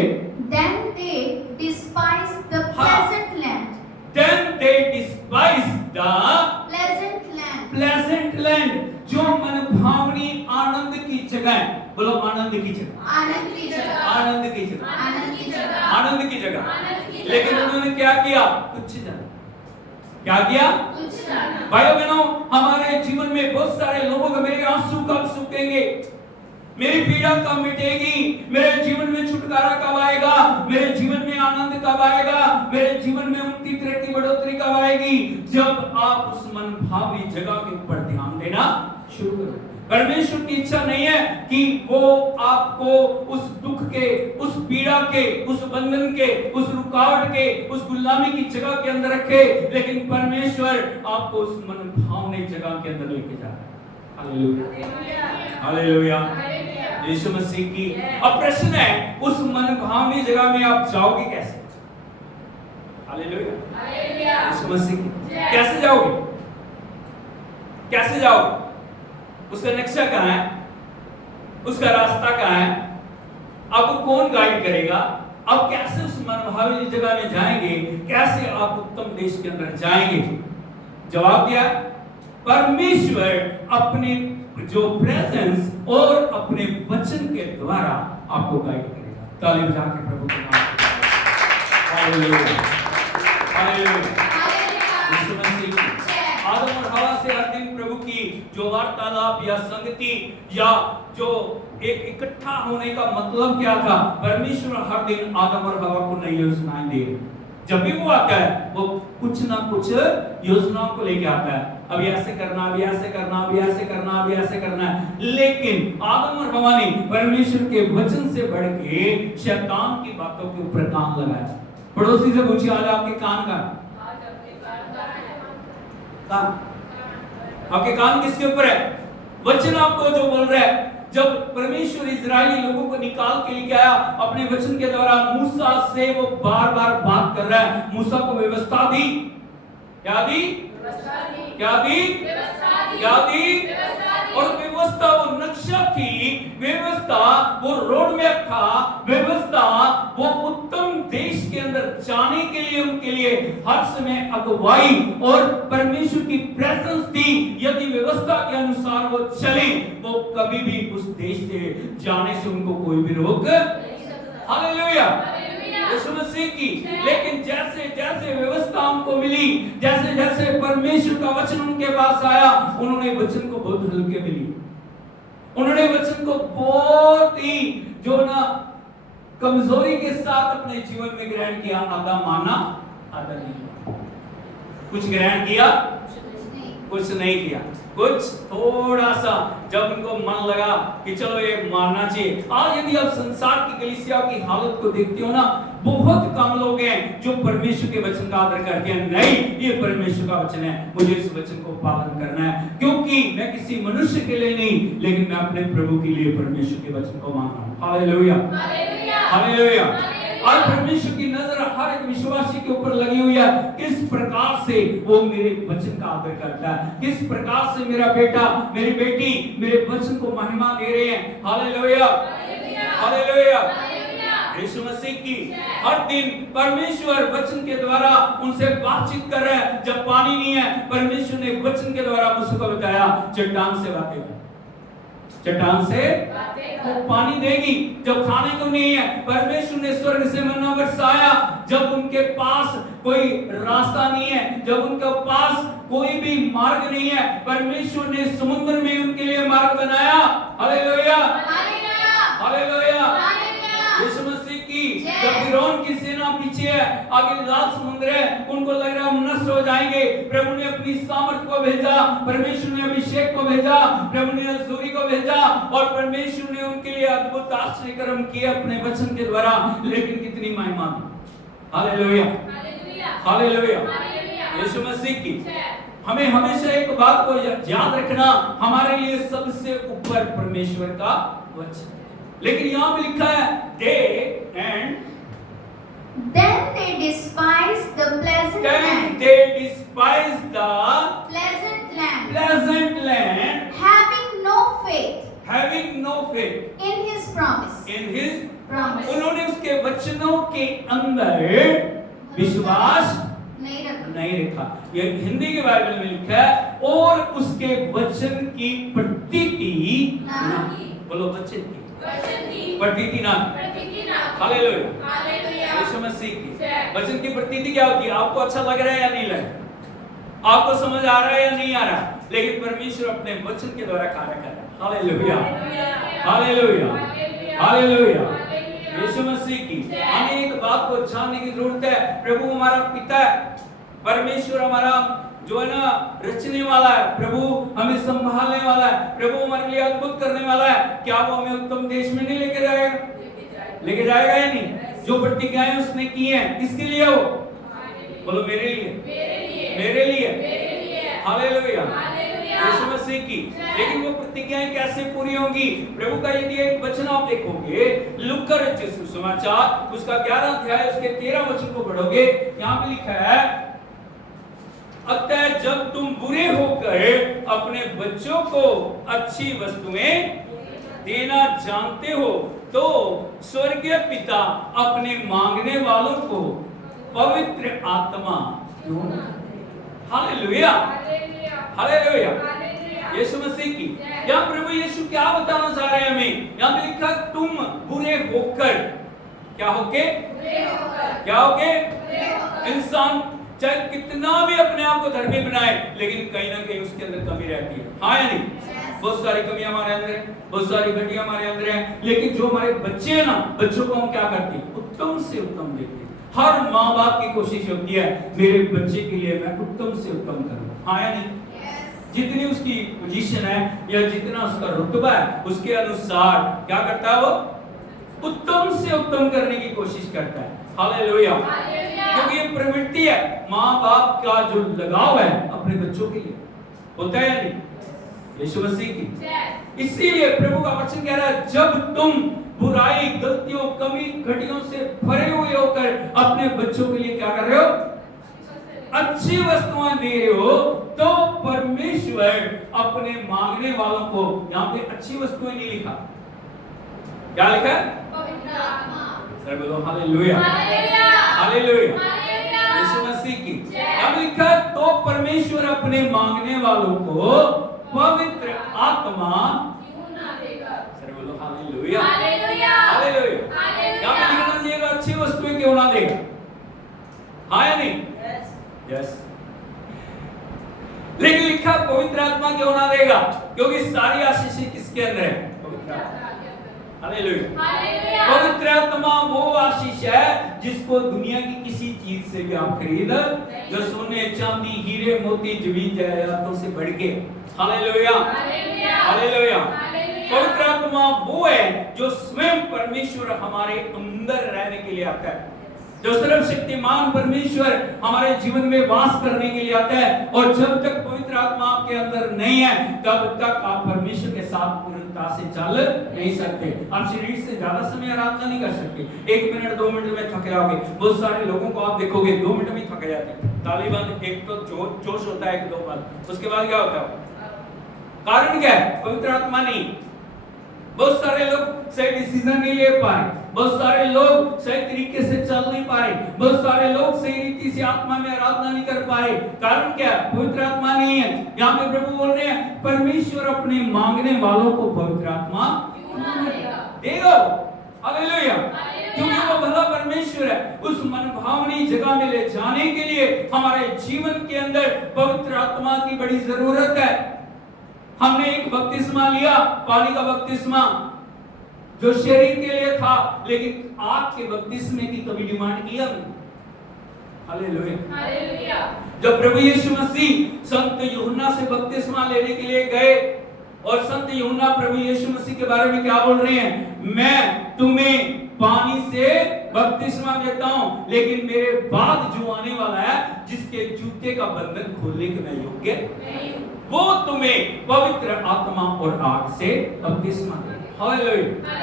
Then they despised the pleasant land. Then they despised the pleasant land. Pleasant land, जो मनभावनी आनंद की जगह है। बोलो आनंद की जगह, आनंद की जगह, आनंद की जगह, आनंद की जगह, आनंद की जगह। आनंद की जगह। लेकिन उन्होंने क्या किया? कुछ जाना। क्या किया? कुछ जाना। भाइयों बहनों, हमारे जीवन में बहुत सारे लोगों का मेरे आंसू कब सूखेंगे, मेरी पीड़ा कब मिटेगी, मेरे जीवन में छुटकारा कब आएगा, मेरे जीवन में आनंद कब आएगा, मेरे जीवन में उन्नति तरक्की बढ़ोतरी कब आएगी? जब आप उस मनभावनी जगह के ऊपर ध्यान देना शुरू करो। परमेश्वर की इच्छा नहीं है कि वो आपको उस दुख के, उस पीड़ा के, उस बंधन के, उस रुकावट के, उस गुलामी की जगह के अंदर रखे, लेकिन परमेश्वर आपको उस मनभावनी जगह के अंदर लेके जा रहा है। हालेलुया यीशु मसीह की। अब प्रश्न है, उस मनभावनी जगह में आप जाओगे कैसे? हालेलुया यीशु मसीह की। कैसे जाओगे? कैसे जाओगे? उसका नक्शा कहां है? उसका रास्ता कहां है? आपको कौन गाइड करेगा? आप कैसे उस मनभावनी जगह में जाएंगे? कैसे आप उत्तम देश के अंदर जाएंगे? जवाब दिया परमेश्वर अपने जो प्रेजेंस और अपने वचन के द्वारा आपको गाइड करेगा। ताली बजा के प्रभु के नाम पे हालेलुया हालेलुया। यीशु मसीह की आदम और हवा से हर दिन प्रभु की जो वार्तालाप या संगति या जो एक इकट्ठा होने का मतलब क्या था, परमेश्वर हर दिन आदम और हवा को नई योजनाएं दे। जब भी वो आता है वो कुछ ना कुछ योजनाओं को लेके आता है। अभी ऐसे करना, अभी ऐसे करना, अभी ऐसे करना, अभी ऐसे करना है। लेकिन आदम और हवा ने परमेश्वर के वचन से बढ़ के शैतान की बातों के ऊपर कान लगाया। पड़ोसी से पूछिए, आज आपके कान का आपके कान किसके ऊपर है? वचन आपको जो बोल रहा है। जब परमेश्वर इजरायली लोगों को निकाल के लेके आया अपने वचन के द्वारा, मूसा से वो बार बार बात कर रहा है। मूसा को व्यवस्था दी, क्या दी? क्या दी? क्या दी? और व्यवस्था वो नक्शा थी, व्यवस्था वो रोड मैप था, व्यवस्था वो उत्तम देश के अंदर जाने के लिए उनके लिए हर समय अगुवाई और परमेश्वर की प्रेजेंस थी। यदि व्यवस्था के अनुसार वो चले वो कभी भी उस देश से जाने से उनको कोई भी रोक हालेलुया यीशु मसीह की। लेकिन जैसे जैसे व्यवस्था उनको मिली, जैसे जैसे परमेश्वर का वचन उनके पास आया, उन्होंने वचन को बहुत हल्के में लिया। उन्होंने वचन को बहुत ही जो ना कमजोरी के साथ अपने जीवन में ग्रहण किया। आधा माना, आधा नहीं। कुछ ग्रहण किया, कुछ नहीं किया। कुछ थोड़ा सा जब उनको मन लगा कि चलो ये मानना चाहिए। आज यदि आप संसार की कलीसिया की हालत को देखते हो ना, बहुत कम लोग हैं जो परमेश्वर के वचन का आदर करते हैं। नहीं, ये परमेश्वर का वचन है, मुझे इस वचन को पालन करना है, क्योंकि मैं किसी मनुष्य के लिए नहीं, लेकिन मैं अपने प्रभु के लिए परमेश्वर के वचन को मान रहा हूँ। Hallelujah hallelujah. और परमेश्वर की नजर हर एक विश्वासी के ऊपर लगी हुई है, किस प्रकार से वो मेरे वचन का आदर करता है, किस प्रकार से मेरा बेटा मेरी बेटी मेरे वचन को महिमा दे रहे हैं। Hallelujah hallelujah. यीशु मसीह की हर दिन परमेश्वर वचन के द्वारा उनसे बातचीत कर रहे हैं। जब पानी नहीं है, परमेश्वर ने वचन के द्वारा मूसा को बताया चट्टान से बातें कर, चट्टान से वो पानी देगी। जब खाने को नहीं है, परमेश्वर ने स्वर्ग से मन्ना बरसाया। जब उनके पास कोई रास्ता नहीं है, जब उनके पास कोई भी मार्ग नहीं है, परमेश्वर ने समुद्र में उनके लिए मार्ग बनाया। Hallelujah hallelujah. यीशु मसीह की जब फिरौन की सेना पीछे है, आगे लाल समुद्र है, उनको लग रहा हम नष्ट हो जाएंगे, प्रभु ने अपनी सामर्थ को भेजा, परमेश्वर ने अभिषेक को भेजा, प्रभु ने अजूरी को भेजा और परमेश्वर ने उनके लिए अद्भुत आश्चर्य कर्म किए अपने वचन के द्वारा। लेकिन कितनी महिमा थी। Hallelujah hallelujah. यीशु मसीह की हमें हमेशा एक बात को याद रखना, हमारे लिए सबसे ऊपर परमेश्वर का वचन। लेकिन यहाँ पे लिखा है they and then they despised the pleasant then land, they despised the pleasant land, having no faith in his promise. उन्होंने उसके वचनों के अंदर विश्वास नहीं रखा। ये हिंदी के बाइबल में लिखा है और उसके वचन की प्रतीति बोलो वचन की प्रतीति ना। हालेलुया। यीशु मसीह की वचन की प्रतीति क्या होती है? आपको अच्छा लग रहा है या नहीं लग रहा, आपको समझ आ रहा है या नहीं आ रहा, लेकिन परमेश्वर अपने वचन के द्वारा कार्य कर रहा है। Hallelujah hallelujah hallelujah. Yeshu Masih की हमें एक बात को जानने की जरूरत है, प्रभु हमारा पिता है, परमेश्वर हमारा जो है ना रचने वाला है, प्रभु हमें संभालने वाला है, प्रभु हमारे लिए अद्भुत करने वाला है। क्या वो हमें उत्तम देश में नहीं लेके जाएगा? लेके जाएगा या नहीं? जो प्रतिज्ञाएं उसने की हैं, किसके लिए? वो बोलो मेरे लिए मेरे लिए। हालेलुया यीशु मसीह की। लेकिन वो प्रतिज्ञाएं कैसे पूरी होंगी? प्रभु का यदि एक वचन आप देखोगे, लूका रचित सुसमाचार उसका 11 अध्याय उसके 13 वचन को पढ़ोगे, यहाँ पे लिखा है अतः जब तुम बुरे होकर अपने बच्चों को अच्छी वस्तुएं देना जानते हो, तो स्वर्गीय पिता अपने मांगने वालों को पवित्र आत्मा क्यों? हालेलुया, हालेलुया, यीशु मसीह की। यहाँ प्रभु यीशु क्या बताना चाह रहे हैं हमें? यहाँ पे लिखा तुम बुरे होकर, क्या होके, क्या होके, इंसान चाहे कितना भी अपने आप को धर्मी बनाए, लेकिन कहीं ना कहीं उसके अंदर कमी रहती है। हाँ या नहीं? बहुत सारी कमियां हमारे अंदर हैं, बहुत सारी घटियां हमारे अंदर हैं, लेकिन जो हमारे बच्चे हैं ना, बच्चों को हम क्या करते हैं? उत्तम से उत्तम देते हैं। हर माँ बाप की कोशिश होती है मेरे बच्चे के लिए मैं उत्तम से उत्तम करूं। हाँ या नहीं? जितनी उसकी पोजीशन है या जितना उसका रुतबा है, उसके अनुसार क्या करता है वो? उत्तम से उत्तम करने की कोशिश करता है। हालेलुया, क्योंकि ये प्रवृत्ति है, माँ बाप का जो लगाव है अपने बच्चों के लिए, होता है या नहीं? यीशु मसीह की। इसीलिए प्रभु का वचन कह रहा है जब तुम बुराई, गलतियों, कमी, घटियों से भरे हुए होकर अपने बच्चों के लिए क्या कर रहे हो? अच्छी वस्तुएं दे रहे हो, तो परमेश्वर अपने मांगने वालों को, यहाँ पे अच्छी वस्तुएं नहीं लिखा, क्या लिखा है? पवित्र आत्मा। सर बोलो हालेलुया, हालेलुया, यीशु मसीह की। अब लिखा तो परमेश्वर अपने मांगने वालों को पवित्र आत्मा क्यों ना देगा? सर बोलो हालेलुया, हालेलुया, हालेलुया। यहाँ पे लिखना चाहिए अच्छी वस्तुएं क्यों ना देगा? हाँ या नहीं? यस। लेकिन लिखा पवित्र आत्मा क्यों ना देगा? क्योंकि सारी आशीष किसके अंदर है? पवित्र आत्मा। Hallelujah, hallelujah. पवित्र आत्मा वो आशीष है जिसको दुनिया की किसी चीज से भी आप खरीद, जो सोने, चांदी, हीरे, मोती, जमीन जायदादों से बढ़ के। Hallelujah, hallelujah, hallelujah. हालेलुया। पवित्र आत्मा वो है जो स्वयं परमेश्वर हमारे अंदर रहने के लिए आता है, जो सर्वशक्तिमान परमेश्वर हमारे जीवन में वास करने के लिए आता है। और जब तक पवित्र आत्मा आपके अंदर नहीं है, तब तक आप परमेश्वर के साथ पूर्णता से चल नहीं सकते। आप शरीर से ज्यादा समय आराधना नहीं कर सकते। 1 मिनट 2 मिनट में थक जाओगे। बहुत सारे लोगों को आप देखोगे 2 मिनट में थक जाते हैं। ताली बंद, एक तो जोश होता है, 1-2 बार, उसके बाद क्या होता है? कारण क्या है? पवित्र आत्मा नहीं। बहुत सारे लोग सही डिसीजन नहीं ले पा रहे, बहुत सारे लोग सही तरीके से चल नहीं पा रहे, बहुत सारे लोग सही रीति से आत्मा में आराधना नहीं कर पा रहे। कारण क्या? पवित्र आत्मा नहीं है। यहाँ पे प्रभु बोल रहे हैं परमेश्वर अपने मांगने वालों को पवित्र आत्मा देगा। हालेलुया, क्योंकि वो भला परमेश्वर है। उस मनभावनी जगह में ले जाने के लिए हमारे जीवन के अंदर पवित्र आत्मा की बड़ी जरूरत है। हमने एक बपतिस्मा लिया, पानी का बपतिस्मा, जो शरीर के लिए था, लेकिन आग के बपतिस्मे की कभी डिमांड की हमने? Hallelujah, hallelujah. जब प्रभु यीशु मसीह संत यूहन्ना से बपतिस्मा लेने के लिए गए, और संत यूहन्ना प्रभु यीशु मसीह के बारे में क्या बोल रहे हैं? मैं तुम्हें पानी से बपतिस्मा देता हूं, लेकिन मेरे बाद जो आने वाला है, जिसके जूते का बंधन खोलने के मैं योग्य नहीं हूं, वो तुम्हें पवित्र आत्मा और आग से बपतिस्मा देगा। हालेलुया,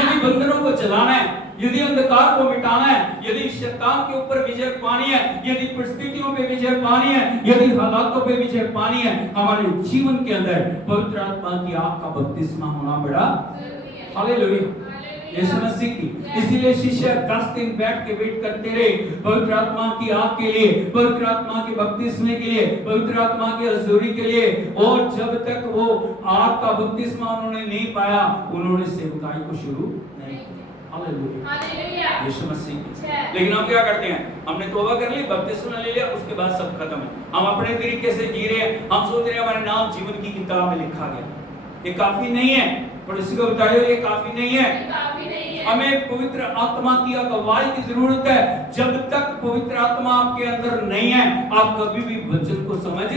यदि बंधनों को जलाना है, यदि अंधकार को मिटाना है, यदि शैतान के ऊपर विजय पानी है, यदि परिस्थितियों पे विजय पानी है, यदि हालातों पे विजय पानी है, हमारे जीवन के अंदर पवित्र आत्मा की आग का बपतिस्मा होना बड़ा जरूरी है। हालेलुया, यीशु मसीह की। इसीलिए शिष्य 10 दिन बैठ के वेट करते रहे पवित्र आत्मा की आग के लिए, पवित्र आत्मा के बपतिस्मे के लिए, पवित्र आत्मा की हजूरी के लिए। और जब तक वो आग का बपतिस्मा उन्होंने नहीं पाया, उन्होंने सेवकाई को शुरू नहीं किया। हालेलुया, यीशु मसीह की। लेकिन हम क्या करते हैं? हमने तौबा कर ली, बपतिस्मा ले लिया, उसके बाद सब खत्म है। हम अपने तरीके से जी रहे हैं, हम सोच रहे हैं हमारे नाम जीवन की किताब में लिखा गया। ये काफी नहीं है। पड़ोसी को बताइए ये काफी नहीं है। हमें पवित्र आत्मा की अगुवाई की जरूरत है। जब तक पवित्र आत्मा आपके अंदर नहीं है, आप कभी भी वचन को समझ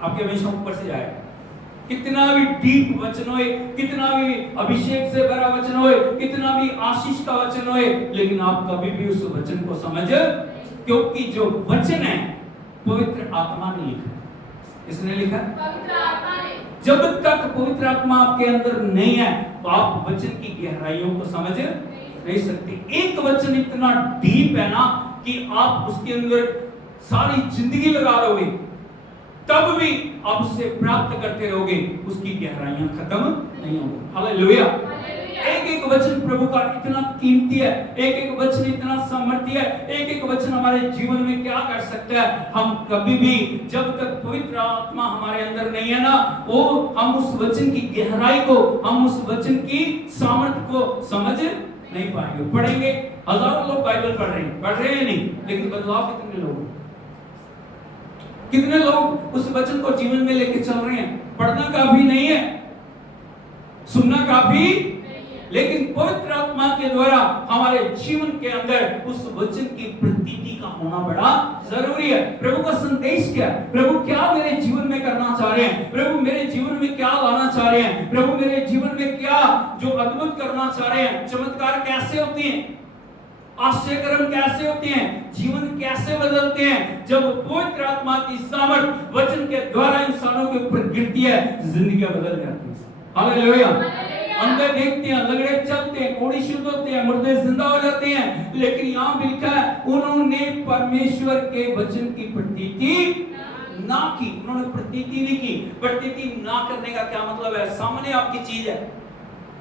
आपके हमेशा ऊपर से जाएगा। कितना भी डीप वचन होए, कितना भी अभिषेक से भरा वचन होए, कितना भी आशीष का वचन होए, लेकिन आप कभी भी उस वचन को समझ, क्योंकि जो वचन है पवित्र आत्मा ने लिखा। किसने लिखा? पवित्र आत्मा ने। जब तक पवित्र आत्मा आपके अंदर नहीं है, तो आप वचन की गहराइयों को समझ नहीं सकते। एक वचन इतना डीप है ना कि आप उसके अंदर सारी जिंदगी लगा दोगे, तब भी आप उससे प्राप्त करते रहोगे, उसकी गहराइयां खत्म नहीं होंगी। हालेलुया, एक एक वचन प्रभु का इतना कीमती है, एक एक वचन इतना सामर्थ्य है, एक एक वचन हमारे जीवन में क्या कर सकता है। हम कभी भी जब तक पवित्र आत्मा हमारे अंदर नहीं है ना, वो हम उस वचन की गहराई को, हम उस वचन की सामर्थ्य को समझ नहीं पाएंगे। पढ़ेंगे, हजारों लोग बाइबल पढ़ रहे हैं नहीं, लेकिन बदलाव कितने लोग उस वचन को जीवन में लेके चल रहे हैं। पढ़ना काफी नहीं है, सुनना काफी, लेकिन पवित्र आत्मा के द्वारा हमारे जीवन के अंदर उस वचन की प्रतीति का होना बड़ा जरूरी है। प्रभु का संदेश क्या है, प्रभु क्या मेरे जीवन में करना चाह रहे हैं, प्रभु मेरे जीवन में क्या लाना चाह रहे हैं, प्रभु मेरे जीवन में क्या जो अद्भुत करना चाह रहे हैं। चमत्कार कैसे होते हैं, आश्चर्यकर्म कैसे होते हैं, जीवन कैसे बदलते हैं, जब पवित्र आत्मा की सामर्थ वचन के द्वारा इंसानों के ऊपर गिरती है, जिंदगियां बदल जाती हैं। हालेलुया। अंदर देखते हैं, लगड़े चलते हैं, कोढ़ी शुद्ध होते हैं, मुर्दे जिंदा हो जाते हैं, लेकिन यहाँ भी लिखा है उन्होंने परमेश्वर के वचन की प्रतीति ना की। उन्होंने प्रतीति नहीं की। प्रतीति ना करने का क्या मतलब है, सामने आपकी चीज है,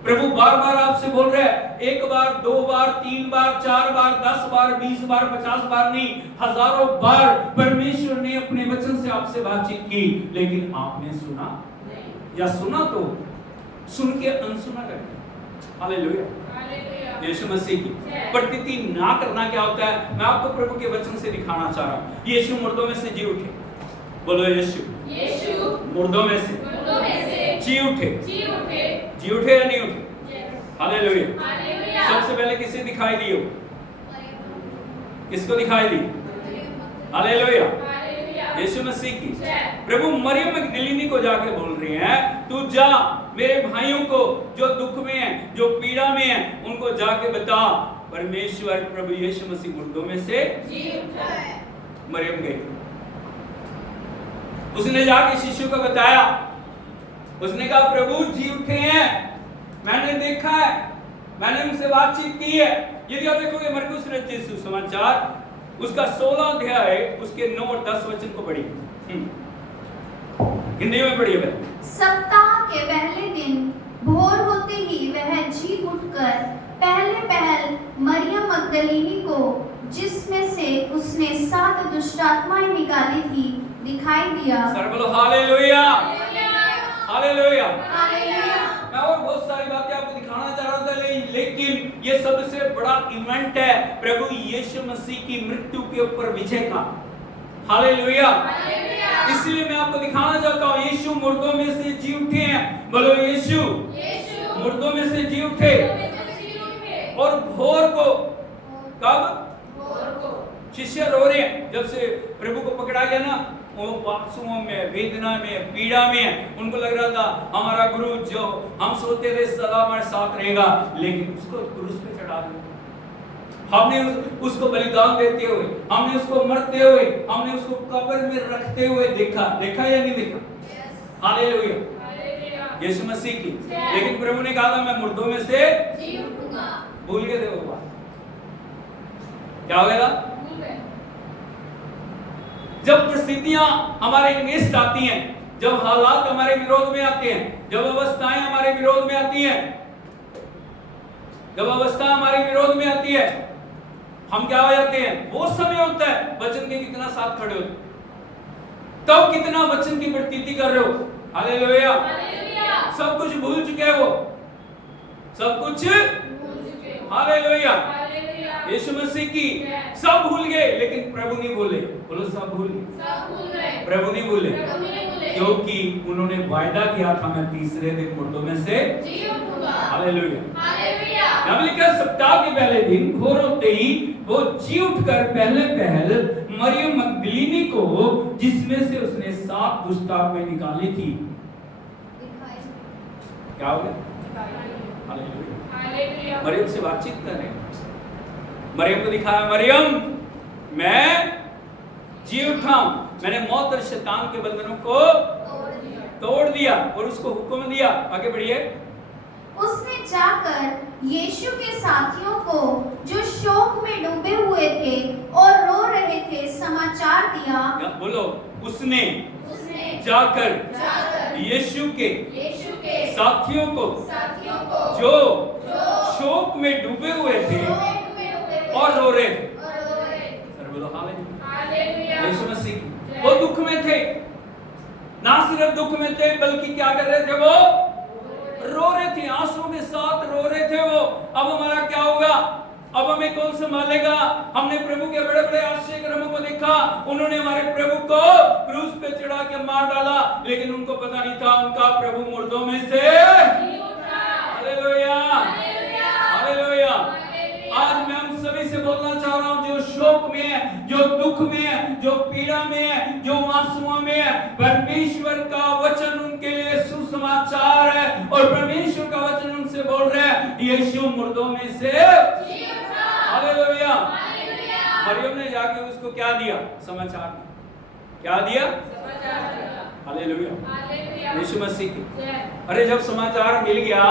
प्रभु बार-बार आपसे बोल रहे हैं, एक बार, दो बार, तीन बार, चार बार, 10 बार, 20 बार, 50 बार नहीं, हजारों बार परमेश्वर ने अपने वचन से आपसे बातचीत की, लेकिन आपने सुना नहीं, या सुना तो सुन के अनसुना कर दिया। हालेलुया। यीशु मसीह की प्रतीति ना करना क्या होता है, मैं आपको प्रभु के वचन से दिखाना चाह रहा हूं। यीशु मुर्दों में से जी उठे, बोलो यीशु मुर्दों में से जी उठे। जी उठे या नहीं उठे? हालेलुया। सबसे पहले किसे दिखाई दी हो, किसको दिखाई दी? हालेलुया। यीशु मसीह की। प्रभु मरियम मगदलीनी को जाके बोल रही है, तू जा मेरे भाइयों को जो दुख में हैं, जो पीड़ा में हैं, उनको जाके बता परमेश्वर प्रभु यीशु मसीह मुर्दों में से जी उठा है। मरियम गई, उसने जाके शिशु को बताया, उसने कहा प्रभु जी उठे हैं, मैंने देखा है, मैंने उनसे बातचीत की है। यदि आप देखोगे मरकुस रचित सुसमाचार उसका 16 अध्याय उसके 9 और 10 वचन को पढ़िए, हिंदी में पढ़िए। सप्ताह के पहले दिन भोर होते ही वह जी उठकर पहल मरियम मगदलीनी को, जिसमें से उसने 7 दुष्टात्माएं निकाली थी, दिखाई दिया। सर बोलो हालेलुया। हालेलुया। मैं और बहुत सारी बातें आपको दिखाना चाह रहा था, लेकिन ये सबसे बड़ा इवेंट है प्रभु यीशु मसीह की मृत्यु के ऊपर विजय का। हालेलुया। इसलिए मैं आपको दिखाना चाहता हूँ, यीशु मुर्दों में से जी उठे हैं। बोलो यीशु मुर्दों में से जी उठे। और भोर को, कब? शिष्य रो रहे हैं, जब से प्रभु को पकड़ा गया ना, वो आंसुओं में, वेदना में, पीड़ा में, उनको लग रहा था हमारा गुरु जो हम सोचते थे सदा हमारे साथ रहेगा, लेकिन उसको क्रूस पे चढ़ा दिया। हमने उसको बलिदान देते हुए, हमने उसको मरते हुए, हमने उसको कब्र में रखते हुए देखा या नहीं देखा? हालेलुया। यीशु मसीह की। लेकिन प्रभु ने कहा था मैं मुर्दों में से जी उठूंगा। भूल गए थे वो बात, क्या हो गया था? जब परिस्थितियां हमारे अगेंस्ट आती हैं, जब हालात हमारे विरोध में आते हैं, जब अवस्थाएं हमारे विरोध में आती हैं, जब अवस्था हमारे विरोध में आती है, हम क्या हो जाते हैं? वो समय होता है वचन के कितना साथ खड़े होते, तब कितना वचन की प्रतीति कर रहे हो। हालेलुया। सब कुछ भूल चुके हैं, वो सब कुछ हालेलुया। यीशु मसीह की सब भूल गए, लेकिन प्रभु नहीं भूले। बोलो सब भूल गए, प्रभु नहीं भूले, क्योंकि उन्होंने वायदा किया था मैं तीसरे दिन मुर्दों में से जी उठूंगा। हालेलुया। लिखा सप्ताह के पहले दिन भोर होते ही वो जी उठकर पहल मरियम मगदलीनी को, जिसमें से उसने 7 दुष्टात्माएं निकाली थी, क्या हो गया? हालेलुया। मरियम से बातचीत कर रहे हैं, मरियम को दिखाया, मरियम मैं जी उठा, मैंने मौत और शैतान के बंधनों को तोड़ दिया और उसको हुक्म दिया। आगे बढ़िए। उसने जाकर यीशु के साथियों को जो शोक में डूबे हुए थे और रो रहे थे समाचार दिया। बोलो उसने जाकर यीशु के साथियों को जो शोक में डूबे हुए थे और रो रहे थे। सर बोलो हालेलुया। यीशु मसीह वो दुख में थे, ना सिर्फ दुख में थे बल्कि क्या कर रहे थे, वो रो रहे थे, आंसू के साथ रो रहे थे वो। अब हमारा क्या होगा, अब हमें कौन संभालेगा? हमने प्रभु के बड़े बड़े आश्चर्य कर्मों को देखा, उन्होंने हमारे प्रभु को क्रूस पे चढ़ा के मार डाला, लेकिन उनको पता नहीं था उनका प्रभु मुर्दों में से हालेलुया हालेलुया। आज मैं उन सभी से बोलना चाह रहा हूं जो शोक में है, जो दुख में है, जो पीड़ा में है, जो आंसुओं में है, परमेश्वर का वचन उनके लिए सुसमाचार है और परमेश्वर का वचन उनसे बोल रहा है यीशु मुर्दों में से हालेलुया। मरियम ने जाके उसको क्या दिया? समाचार क्या दिया? हालेलुया यीशु मसीह की। अरे जब समाचार मिल गया,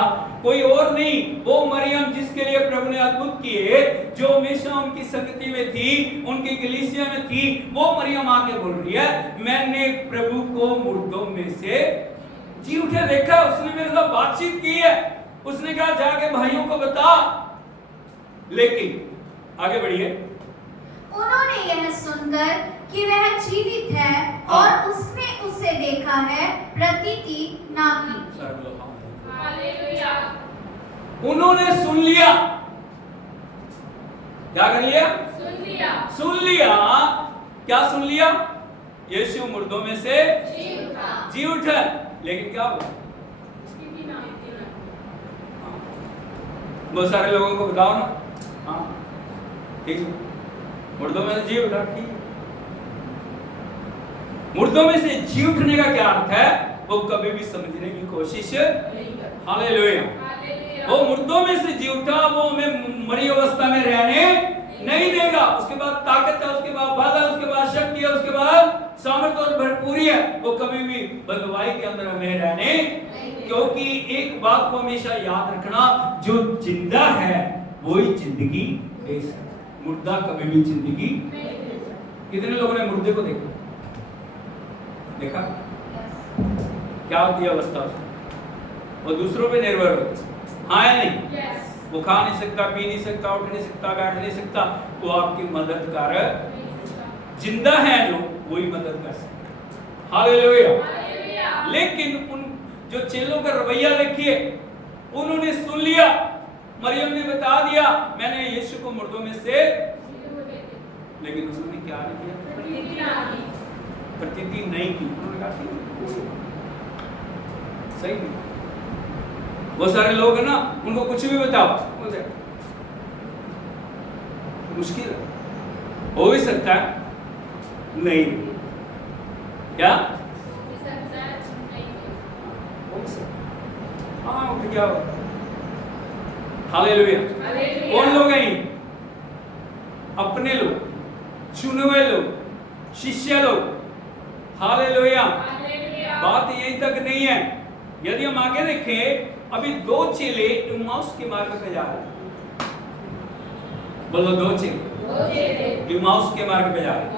कोई और नहीं, वो मरियम जिसके लिए प्रभु ने अद्भुत किए, जो हमेशा उनकी संगति में थी, उनकी कलीसिया में थी, वो मरियम आके बोल रही है मैंने प्रभु को मुर्दों में से जी उठे देखा। उसने मेरे साथ बातचीत की है, उसने कहा जाके भाइयों को बता। लेकिन आगे बढ़िए। उन्होंने यह सुनकर कि वह जीवित है और उसने उसे देखा है, प्रतीति ना की। हालेलुया। उन्होंने सुन लिया, क्या कर लिया? सुन लिया। क्या सुन लिया? यीशु मुर्दों में से जी उठा। लेकिन क्या हुआ? बहुत सारे लोगों को बताओ ना, हाँ ठीक है, मुर्दों में से जी उठा, ठीक है। मुर्दों में से जी उठने का क्या अर्थ है, वो कभी भी समझने की कोशिश हालेलुया। वो मुर्दों में से जी उठा, वो हमें मरी अवस्था में रहने नहीं देगा। उसके बाद ताकत है, उसके बाद बल है, उसके बाद शक्ति है, उसके बाद सामर्थ्य और भरपूरी है। वो कभी भी बंधुआई के अंदर हमें रहने, क्योंकि एक बात को हमेशा याद रखना, जो जिंदा है वही जिंदगी दे सकता, मुर्दा कभी भी जिंदगी। कितने लोगों ने मुर्दे को देखा? क्या होती है अवस्था? वो दूसरों पे निर्भर होता, हाँ या नहीं? वो खा नहीं सकता, पी नहीं सकता, उठ नहीं सकता, बैठ नहीं सकता, वो आपकी मदद कर, जिंदा है जो वही मदद कर सकता। हालेलुया। लेकिन उन जो चेलों का रवैया देखिए, उन्होंने सुन लिया, मरियम ने बता दिया मैंने यीशु को मुर्दों में से, लेकिन उसने क्या नहीं किया? प्रतीति नहीं की। उन्होंने कहा सही नहीं। वो सारे लोग है ना, उनको कुछ भी बताओ, मुश्किल हो भी सकता है, नहीं क्या हाँ उठ गया। हालेलुया। कौन लोग हैं? अपने लोग, चुने हुए लोग, शिष्य लोग। हालेलुया। बात यहीं तक नहीं है। यदि हम आगे देखें, अभी दो चेले इम्माउस के मार्ग पे जा रहे हैं। बोलो दो चेले इम्माउस के मार्ग पे जा रहे हैं।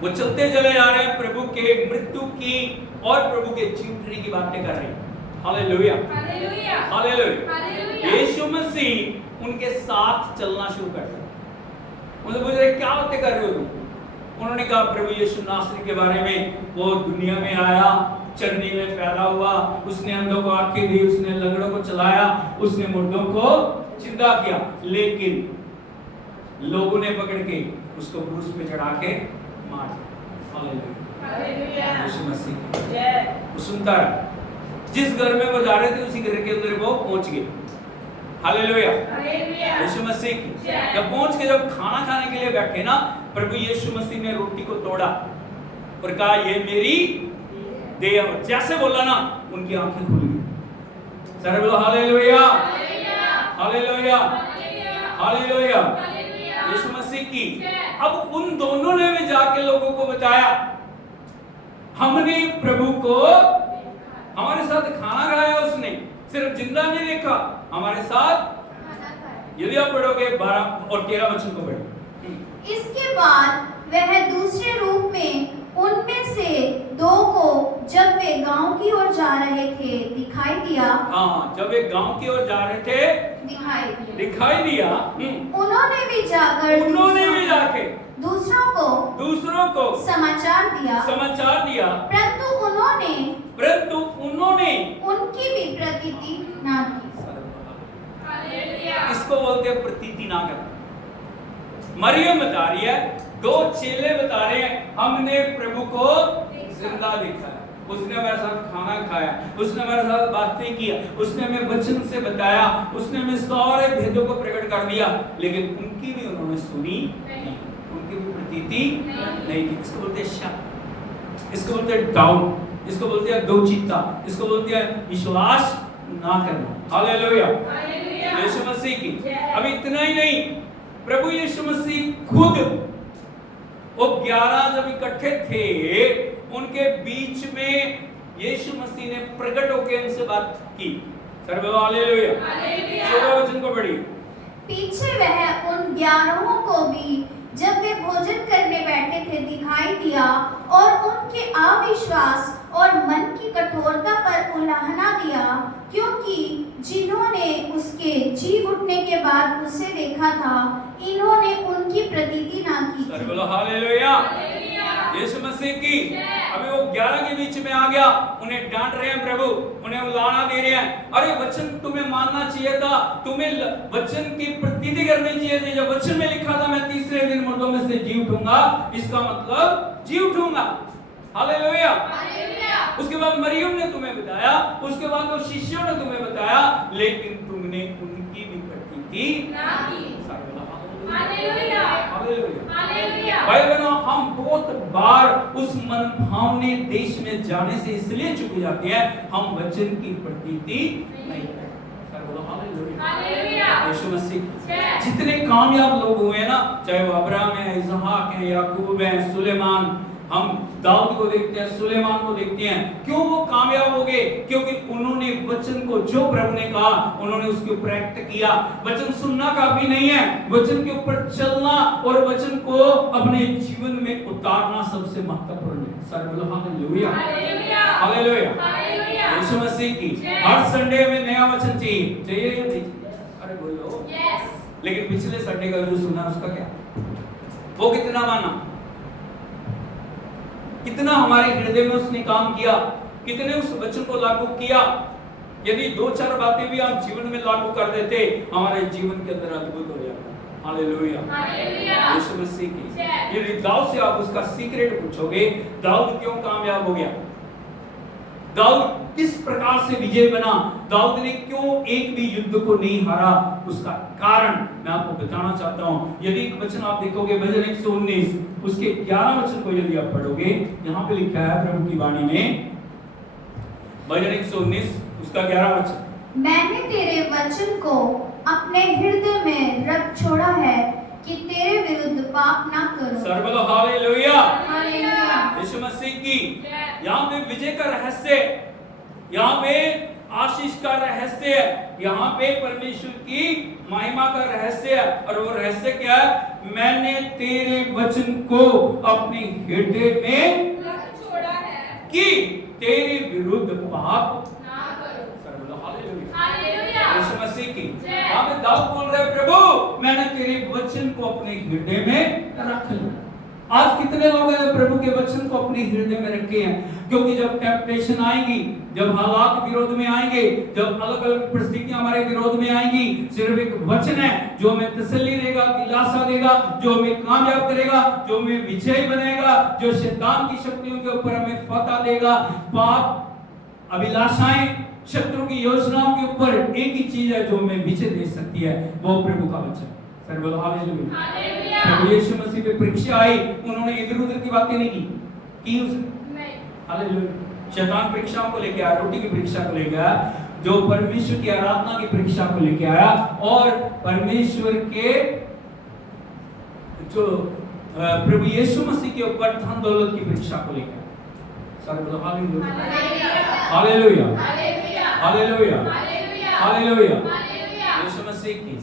वो चलते चले जा रहे हैं, प्रभु के मृत्यु की और प्रभु के जी उठने की बातें कर रहे हैं। Hallelujah hallelujah. यीशु मसीह उनके साथ चलना शुरू कर दिया। उन्होंने पूछा क्या बातें कर रहे हो तुम? उन्होंने कहा प्रभु यीशु नासरी के बारे में, वो दुनिया में आया, चरनी में पैदा हुआ, उसने अंधों को आंखें दी, उसने लंगड़ों को चलाया, उसने मुर्दों को जिंदा किया। लेकिन लोगों ने पकड़ के उसको क्रूस पे चढ़ा के मार दिया। हालेलुया। यीशु मसीह वो सुनता रहा। जिस घर में वो जा रहे थे उसी घर के अंदर वो पहुंच गए। हालेलुया। यीशु मसीह की जब पहुंच के जब खाना खाने के लिए बैठे ना, प्रभु यीशु मसीह ने रोटी को तोड़ा और कहा ये मेरी देह है। जैसे बोला ना, उनकी आंखें खुल गई। सर बोलो hallelujah hallelujah hallelujah. Yeshu Masih की। अब उन दोनों ने भी जाके लोगों को बताया हमने प्रभु को, हमारे साथ खाना खाया उसने, सिर्फ जिंदा नहीं देखा, हमारे साथ। यदि आप पढ़ोगे 12 और 13 वचन को पढ़ो। इसके बाद वह दूसरे रूप में उनमें से दो को जब वे गांव की ओर जा रहे थे दिखाई दिया। हाँ, जब वे गांव की ओर जा रहे थे दिखाई दिया। उन्होंने भी जाके दूसरों को समाचार दिया। परंतु उन्होंने उनकी भी प्रतीति ना की। इसको बोलते हैं प्रतीति ना करना। मरियम बता रही है, दो चेले बता रहे हैं, हमने प्रभु को जिंदा देखा है, उसने हमारे साथ खाना खाया, उसने हमारे साथ बातें किया, उसने हमें वचन से बताया, उसने हमें सारे भेदों को प्रकट कर दिया, लेकिन उनकी भी उन्होंने सुनी नहीं, उनकी भी प्रतीति नहीं थी। इसको बोलते हैं शक, इसको बोलते हैं डाउट, इसको बोलते हैं दो चित्ता, इसको बोलते हैं विश्वास ना करना। हालेलुया, यीशु मसीह की। अब इतना ही नहीं, प्रभु यीशु मसीह खुद वो 11 जब इकट्ठे थे, उनके बीच में यीशु मसीह ने प्रकट होकर उनसे बात की। हालेलुया, 16 वचन को पढ़िए। पीछे वह उन 11 को भी जब वे भोजन करने बैठे थे दिखाई दिया, और उनके अविश्वास और मन की कठोरता पर उलाहना दिया, क्योंकि जिन्होंने उसके जी उठने के बाद उसे देखा था, इन्होंने उनकी प्रतीति ना की थी। हालेलुया, यीशु मसीह की। अभी वो 11 के बीच में आ गया, उन्हें डांट रहे हैं प्रभु, उन्हें उलाहना दे रहे हैं, अरे वचन तुम्हें मानना चाहिए था, तुम्हें वचन की प्रतीति करनी चाहिए थी। जब वचन में लिखा था मैं तीसरे दिन मुर्दों में से जी उठूंगा, इसका मतलब जी उठूंगा। हालेलुया। उसके बाद मरियम ने तुम्हें बताया, उसके बाद वो शिष्यों ने तुम्हें बताया, लेकिन तुमने उनकी भी प्रतीति ना की। Hallelujah, hallelujah. भाई बहनों, हम बहुत बार उस मनभावने देश में जाने से इसलिए चूक जाते हैं, हम वचन की प्रतीति नहीं करते। हालेलुया, यीशु मसीह। जितने कामयाब लोग हुए ना, चाहे वो अब्राहम है, इसहाक है, याकूब है, सुलेमान, हम दाऊद को देखते हैं, सुलेमान को देखते हैं, क्यों वो कामयाब हो गए? क्योंकि उन्होंने वचन को, जो प्रभु ने कहा, उन्होंने उसके ऊपर एक्ट किया। वचन सुनना काफी नहीं है, वचन के ऊपर चलना और वचन को अपने जीवन में उतारना सबसे महत्वपूर्ण है। Hallelujah, hallelujah, hallelujah. Yeshu Masih की। हर संडे में नया वचन चाहिए या नहीं? अरे बोलो यस। लेकिन पिछले संडे का जो सुना उसका क्या? वो कितना माना, कितना हमारे हृदय में उसने काम किया, कितने उस वचन को लागू किया। यदि 2-4 बातें भी आप जीवन में लागू कर देते, हमारे जीवन के अंदर अद्भुत हो जाता। हालेलुया, हालेलुया, यीशु मसीह की। यदि दाऊद से आप उसका सीक्रेट पूछोगे, दाऊद क्यों कामयाब हो गया, दाऊद किस प्रकार से विजय बना, दाऊद ने क्यों एक भी युद्ध को नहीं हारा, उसका कारण मैं आपको बताना चाहता हूं। यदि एक वचन आप देखोगे भजन 119 उसके 11 वचन को यदि आप पढ़ोगे, यहाँ पे लिखा है प्रभु की वाणी में, भजन 119 उसका 11 वचन, मैंने तेरे वचन को अपने हृदय में रख छोड़ा है कि तेरे विरुद्ध पाप ना करूं। सर्वलो हालेलुया, हालेलुया, यीशु मसीह की। यहाँ पे विजय का रहस्य, यहाँ पे आशीष का रहस्य है, यहाँ पे परमेश्वर की महिमा का रहस्य है। और वो रहस्य क्या है? मैंने तेरे वचन को अपने हृदय में रख छोड़ा है कि तेरे विरुद्ध पाप ना करूं। सर्वलो हालेलुया, यीशु मसीह की। यहाँ पे दाऊद बोल रहे प्रभु मैंने तेरे वचन को अपने हृदय में रख लिया। आज कितने लोग हैं प्रभु के वचन को अपने हृदय में रखे हैं? क्योंकि जब टेम्पटेशन आएगी, जब हालात विरोध में आएंगे, जब अलग अलग परिस्थितियां हमारे विरोध में आएंगी, सिर्फ एक वचन है जो हमें तसल्ली देगा, दिलासा देगा, जो हमें कामयाब करेगा, जो हमें विजय बनाएगा, जो शैतान की शक्तियों के ऊपर हमें फतह देगा। पाप, अभिलाषाएं, शत्रु की योजनाओं के ऊपर एक ही चीज है जो हमें विजय दे सकती है, वो प्रभु का वचन। हालेलुया, प्रभु यीशु मसीह पे परीक्षा आई, उन्होंने इधर उधर की बातें नहीं की उसने। हालेलुया, शैतान परीक्षाओं को लेके आया, रोटी की परीक्षा को लेके आया, जो परमेश्वर की आराधना की परीक्षा को लेके आया, और परमेश्वर के जो प्रभु यीशु मसीह के ऊपर धन दौलत की परीक्षा को लेके आया। Hallelujah, hallelujah, hallelujah, hallelujah, Yeshu Masih की।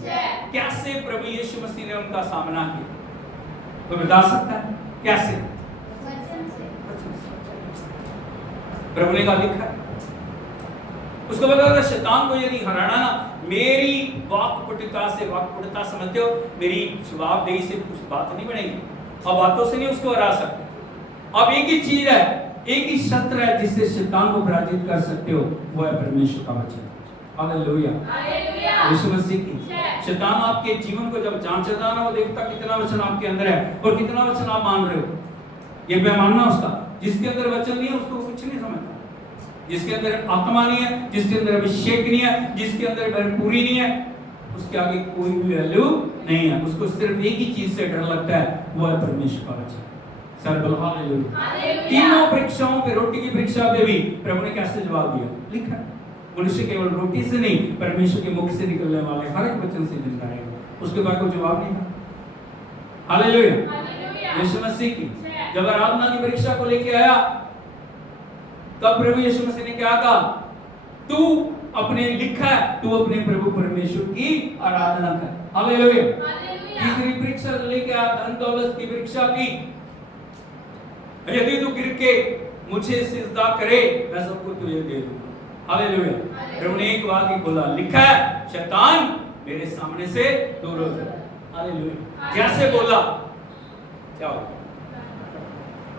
कैसे प्रभु यीशु मसीह ने उनका सामना किया? तो बता सकता है कैसे? प्रभु ने कहा लिखा है। उसको पता था शैतान को यदि हराना ना, मेरी वाक्पटुता से, वाक्पटुता समझते हो, मेरी जवाबदेही से कुछ बात नहीं बनेगी, अब बातों से नहीं उसको हरा सकते। अब एक ही चीज है, एक ही शस्त्र है जिससे शैतान को पराजित कर सकते हो, वो है परमेश्वर का वचन। Hallelujah, hallelujah. यीशु मसीह की। शैतान आपके जीवन को जब जांचता ना, वो देखता कितना वचन आपके अंदर है और कितना वचन आप मान रहे हो। ये पैमाना उसका, जिसके अंदर वचन नहीं है उसको कुछ नहीं समझता, जिसके अंदर आत्मा नहीं है, जिसके अंदर अभिषेक नहीं है, जिसके अंदर भरपूरी नहीं है, उसके आगे कोई भी वैल्यू नहीं है। उसको सिर्फ एक ही चीज से डर लगता है, वो है परमेश्वर का वचन। हालेलुया। तीनों परीक्षाओं पे, रोटी की परीक्षा पे भी प्रभु ने कैसे जवाब दिया? लिखा है, मनुष्य केवल रोटी से नहीं, परमेश्वर के मुख से निकलने वाले हर एक वचन से जिंदा रहेगा। उसके बाद कोई जवाब नहीं था। हालेलुया, यीशु मसीह की। जब आराधना की परीक्षा को लेके आया, तब प्रभु यीशु मसीह ने क्या कहा? तू अपने लिखा है, तू अपने प्रभु परमेश्वर की आराधना कर। हालेलुया। तीसरी परीक्षा जो लेके आया, धन दौलत की परीक्षा की। यदि तू गिर के मुझे सिजदा करे, मैं सबको तुझे दे दूंगा। हालेलुया। प्रभु ने एक बात ही बोला, लिखा है, शैतान मेरे सामने से दूर हो जा। हालेलुया। जैसे बोला क्या हो?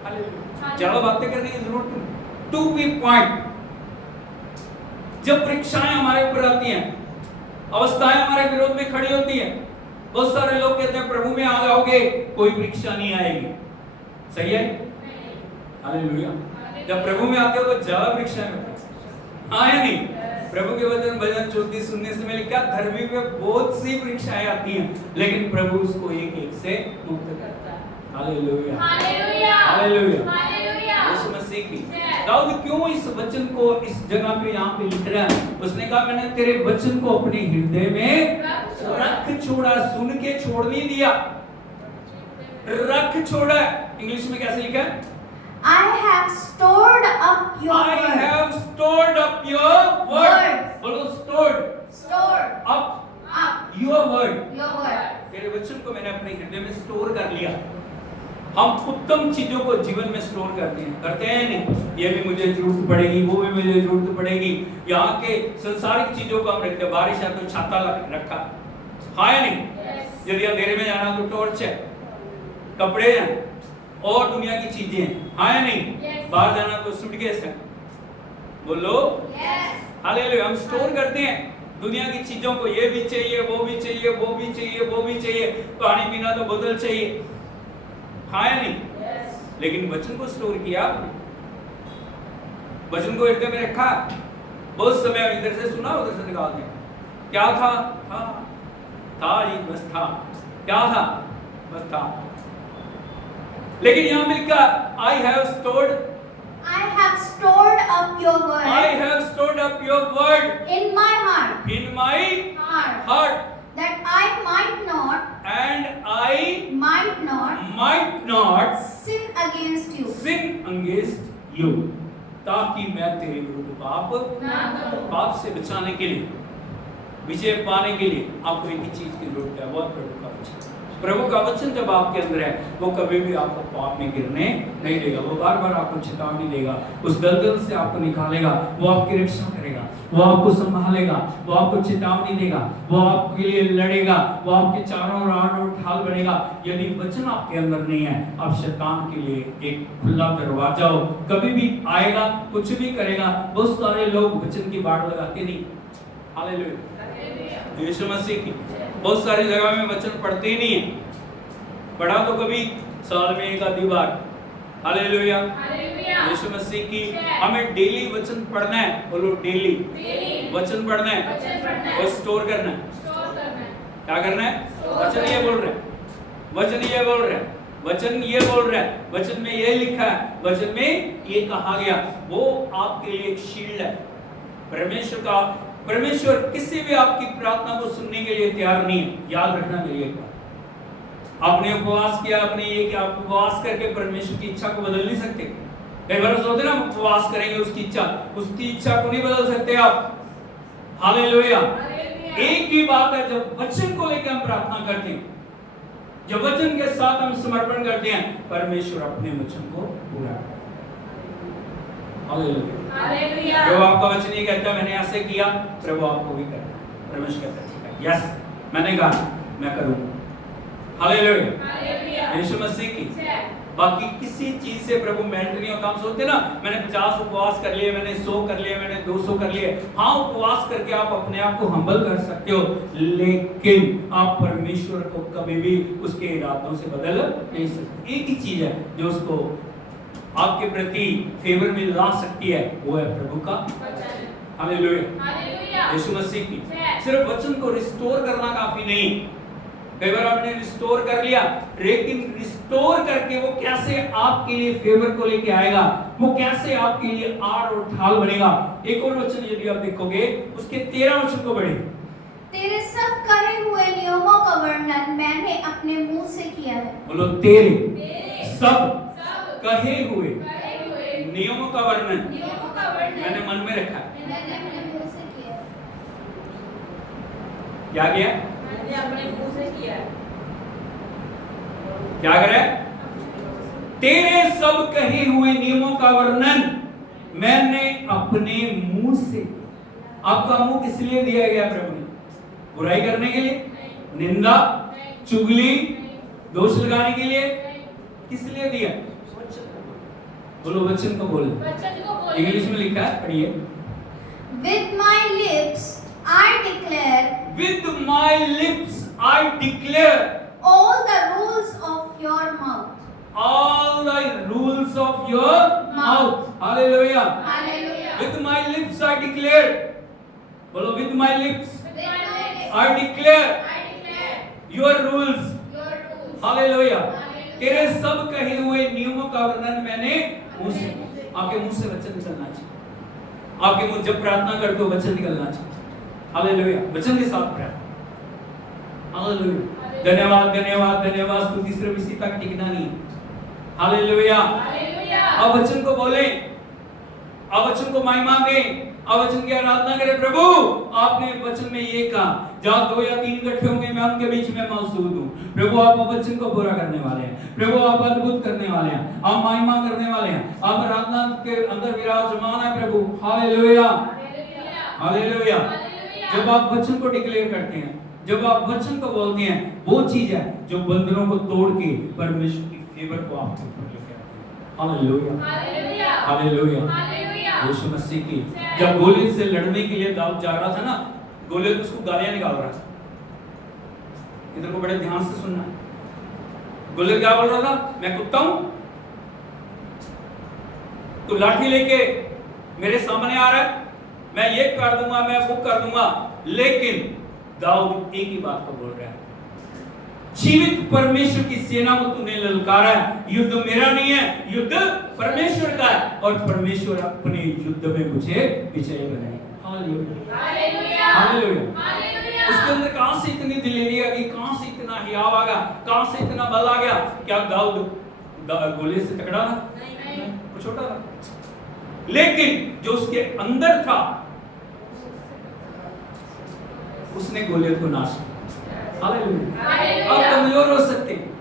हालेलुया। ज्यादा बातें करने की जरूरत नहीं, टू बी पॉइंट। जब परीक्षाएं हमारे ऊपर आती हैं, अवस्थाएं हमारे विरोध में खड़ी होती हैं, बहुत सारे लोग कहते हैं प्रभु में आ जाओगे कोई परीक्षा नहीं आएगी। सही है? हालेलुया। जब प्रभु में आते हो तो ज्यादा परीक्षाएं होती हैं, हाँ या नहीं? प्रभु के वचन भजन 34 सुनने से मिले क्या, धर्मी में बहुत सी परीक्षाएं आती हैं, लेकिन प्रभु उसको एक एक से मुक्त करता है। Hallelujah, hallelujah, hallelujah. Yeshu Masih की। दाऊद क्यों इस वचन को इस जगह पे यहाँ पे लिख रहा है? उसने कहा मैंने तेरे वचन को अपने हृदय में रख छोड़ा, सुन के छोड़ नहीं दिया, रख छोड़ा। इंग्लिश में कैसे लिखा है? I have stored up your I word. have stored up your word. बोलो stored. Stored up your word. your word. तेरे वचन को मैंने अपने हृदय में स्टोर कर लिया। हम उत्तम चीजों को जीवन में स्टोर करते हैं नहीं? ये भी मुझे जरूरत पड़ेगी, वो भी मुझे जरूरत पड़ेगी। यहाँ के संसारिक चीजों को हम रखते हैं, बारिश है तो छाता रखा, हाँ या नहीं? यदि अंधेरे में जाना तो टॉर्च है, कपड़े हैं और दुनिया की चीजें हैं, हाँ या नहीं? बाहर जाना तो सूटकेस है, बोलो हालेलुया। हम स्टोर करते हैं दुनिया की चीजों को, ये भी चाहिए, वो भी चाहिए, वो भी चाहिए, वो भी चाहिए, पानी पीना तो बोतल चाहिए, हाँ या नहीं? लेकिन वचन को स्टोर किया, वचन को हृदय में रखा। बहुत समय इधर से सुना, उधर से निकाल दिया। क्या था? था ही बस था। क्या था? बस था। लेकिन यहाँ मिलकर I have stored up your word. I have stored up your word in my heart. In my heart. That I might not. And I might not sin against you. Sin against you. ताकि मैं तेरे विरुद्ध पाप से बचाने के लिए, विजय पाने के लिए आपको एक ही चीज की जरूरत है, वो प्रभु का वचन। प्रभु का वचन जब आपके अंदर है, वो कभी भी आपको पाप में गिरने नहीं देगा। वो बार बार आपको चेतावनी देगा, उस दलदल से आपको निकालेगा, वो आपकी रक्षा करेगा, वो आपको संभालेगा, वो आपको चेतावनी देगा, वो आपके लिए लड़ेगा, वो आपके चारों ओर ढाल बनेगा। यदि वचन आपके अंदर नहीं है, आप शैतान के लिए एक खुला दरवाजा हो, कभी भी आएगा, कुछ भी करेगा। बहुत सारे लोग वचन की बाड़ लगाते नहीं। हालेलुया, यीशु मसीह की। बहुत सारी जगह में वचन पढ़ते ही नहीं है, पढ़ा तो कभी साल में एक आधी बार। हालेलुया, यीशु मसीह की। हमें डेली वचन पढ़ना है, बोलो डेली वचन पढ़ना है और स्टोर करना है। क्या करना है? वचन ये बोल रहे हैं, वचन ये बोल रहे हैं, वचन ये बोल रहा है, वचन में ये लिखा है, वचन में ये कहा गया। वो आपके लिए एक शील्ड है। परमेश्वर किसी भी आपकी प्रार्थना को सुनने के लिए तैयार नहीं है। याद रखना मेरी एक बात, आपने उपवास किया, आपने ये कि आप उपवास करके परमेश्वर की इच्छा को बदल नहीं सकते। कई बार सोचते ना उपवास करेंगे उसकी इच्छा को नहीं बदल सकते आप। हालेलुया। एक ही बात है, जब वचन को लेकर हम प्रार्थना करते हैं, जब वचन के साथ हम समर्पण करते हैं, परमेश्वर अपने वचन को पूरा करता है। हालेलुया। हालेलुया। प्रभु आपका वचन ये कहता है मैंने ऐसे किया, प्रभु आपको भी करना। परमेश्वर कहता है ठीक है, यस मैंने कहा मैं करूंगा। हालेलुया। हालेलुया। यीशु मसीह की। जय। बाकी किसी चीज से प्रभु मेल्ट नहीं होता। हम सोचते ना मैंने 50 उपवास कर लिए, मैंने 100 कर लिए, मैंने 200 कर लिए। हाँ, उपवास करके आप अपने आप को हम्बल कर सकते हो, लेकिन आप परमेश्वर को कभी भी उसके इरादों से बदल नहीं सकते। एक ही चीज है जो उसको आपके प्रति फेवर में ला सकती है, वो है प्रभु का वचन। हालेलुया। हालेलुया। यीशु मसीह की। जय। सिर्फ वचन को रिस्टोर करना काफी नहीं। कई बार आपने रिस्टोर कर लिया, लेकिन रिस्टोर करके वो कैसे आपके लिए फेवर को लेके आएगा, वो कैसे आपके लिए आड़ और ढाल बनेगा। एक और वचन यदि आप देखोगे उसके 13 वचन को पढ़े। तेरे सब कहे हुए नियमों का वर्णन मैंने अपने मुंह से किया है। बोलो तेरे तेरे सब सब कहे हुए करे हुए नियमों का वर्णन नियमों का वर्णन मैंने मन में रखा है। मैंने अपने मुंह से किया है। क्या किया? मैंने अपने मुंह से किया है। क्या करे? तेरे सब कहे हुए नियमों का वर्णन मैंने अपने मुंह से। आपका मुंह किस लिए दिया गया प्रभु ने? बुराई करने के लिए, निंदा, चुगली, दोष लगाने के लिए? किस लिए दिया? बोलो वचन को बोल। वचन को बोल। इंग्लिश में लिखा है, पढ़िए। With my lips I declare With my lips I declare all the rules of your mouth. all the rules of your mouth. Hallelujah. Hallelujah. With my lips I declare. बोलो with my lips With my lips I declare I declare your rules. your rules. Hallelujah. Hallelujah. तेरे सब कहे हुए नियमों का वर्णन मैंने मुंह से। आपके मुंह से वचन निकलना चाहिए। आपके मुंह जब प्रार्थना करते हो वचन निकलना चाहिए। हालेलुया। वचन के साथ प्रार्थना। हालेलुया। धन्यवाद धन्यवाद धन्यवाद। स्तुति सिर्फ इसी तक टिकना नहीं। हालेलुया। हालेलुया। अब वचन को बोले, अब वचन को महिमा दें, अब वचन की आराधना करें। प्रभु आपने वचन में ये कहा, जहाँ 2 या 3 इकट्ठे होंगे मैं उनके बीच में मौजूद हूँ। प्रभु आप वचन को पूरा करने वाले हैं। प्रभु आप अद्भुत करने वाले हैं, आप महिमा करने वाले हैं, आप आराधना के अंदर विराजमान है प्रभु। हालेलुया। हालेलुया। जब आप वचन को डिक्लेयर करते हैं, जब आप वचन को बोलते हैं, वो चीज है जो बंधनों को तोड़ के परमेश्वर की फेवर को आपके ऊपर लेके आती है। Hallelujah. Hallelujah. Hallelujah. Hallelujah. Yeshu Masih की। जब गोलियत से लड़ने के लिए दाऊद जा रहा था ना, गोलियत उसको गालियां निकाल रहा था। इधर को बड़े ध्यान से सुनना। गोलियत क्या बोल रहा था? मैं कुत्ता हूं, तू लाठी लेके मेरे सामने आ रहा है, मैं ये कर दूंगा, मैं वो कर दूंगा। लेकिन दाऊद एक ही बात को बोल रहा है, जीवित परमेश्वर की सेना को तूने ललकारा है। युद्ध मेरा नहीं है, युद्ध परमेश्वर का है, और परमेश्वर अपने युद्ध में मुझे विजय बनाएगा। हालेलुया। हालेलुया। हालेलुया। हालेलुया। उसके अंदर कहां से इतनी दिलेरी आ गई, कहां से इतना हियाव आ गया, कहां से इतना बल आ गया? क्या दाऊद गोलियत से तगड़ा था? नहीं। वो छोटा था, लेकिन जो उसके अंदर था उसने गोलियत को नाश किया। हालेलुया। हालेलुया। आप कमजोर हो सकते हैं,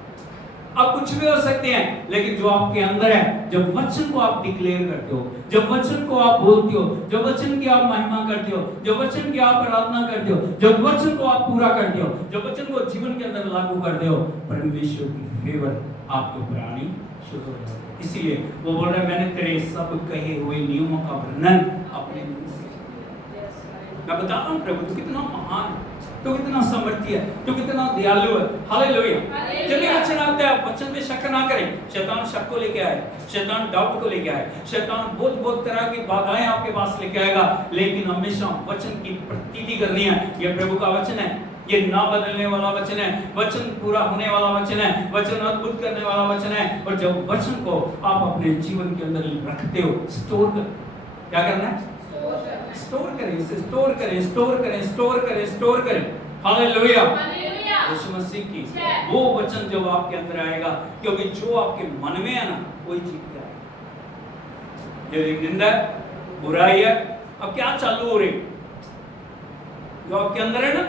आप कुछ भी हो सकते हैं, लेकिन जो आपके अंदर है, जब वचन को आप डिक्लेयर करते हो, जब वचन को आप बोलते हो, जब वचन की आप महिमा करते हो, जब वचन की आप आराधना करते हो, जब वचन को आप पूरा करते हो, जब वचन को जीवन के अंदर लागू करते हो, परमेश्वर की फेवर आपके ऊपर आनी शुरू हो जाती है। इसीलिए वो बोल रहा है, मैंने तेरे सब कहे हुए नियमों का वर्णन अपने मुंह से। मैं बता रहा हूँ प्रभु तू कितना महान है, तो कितना समर्थी है, तो कितना दयालु है। हालेलुया। जब ये वचन आता है, वचन में शक ना करें। शैतान शक को लेके आए, शैतान डाउट को लेके आए, शैतान बहुत तरह की बाधाएं आपके पास लेके आएगा, लेकिन हमेशा वचन की प्रतीति करनी है। ये प्रभु का वचन है, ये ना बदलने वाला वचन है, वचन पूरा होने वाला वचन है, वचन अद्भुत करने वाला वचन है। और जब वचन को आप अपने जीवन के अंदर रखते हो, स्टोर कर, क्या करना है? स्टोर करें, इसे स्टोर करें, स्टोर करें, स्टोर करें, स्टोर करें। हालेलुया। हालेलुया। यीशु मसीह की वो वचन जब आपके अंदर आएगा, क्योंकि जो आपके मन में है ना, वही जीत जाएगा। यदि निंदा है, बुराई है, अब क्या चालू हो रही, जो आपके अंदर है ना,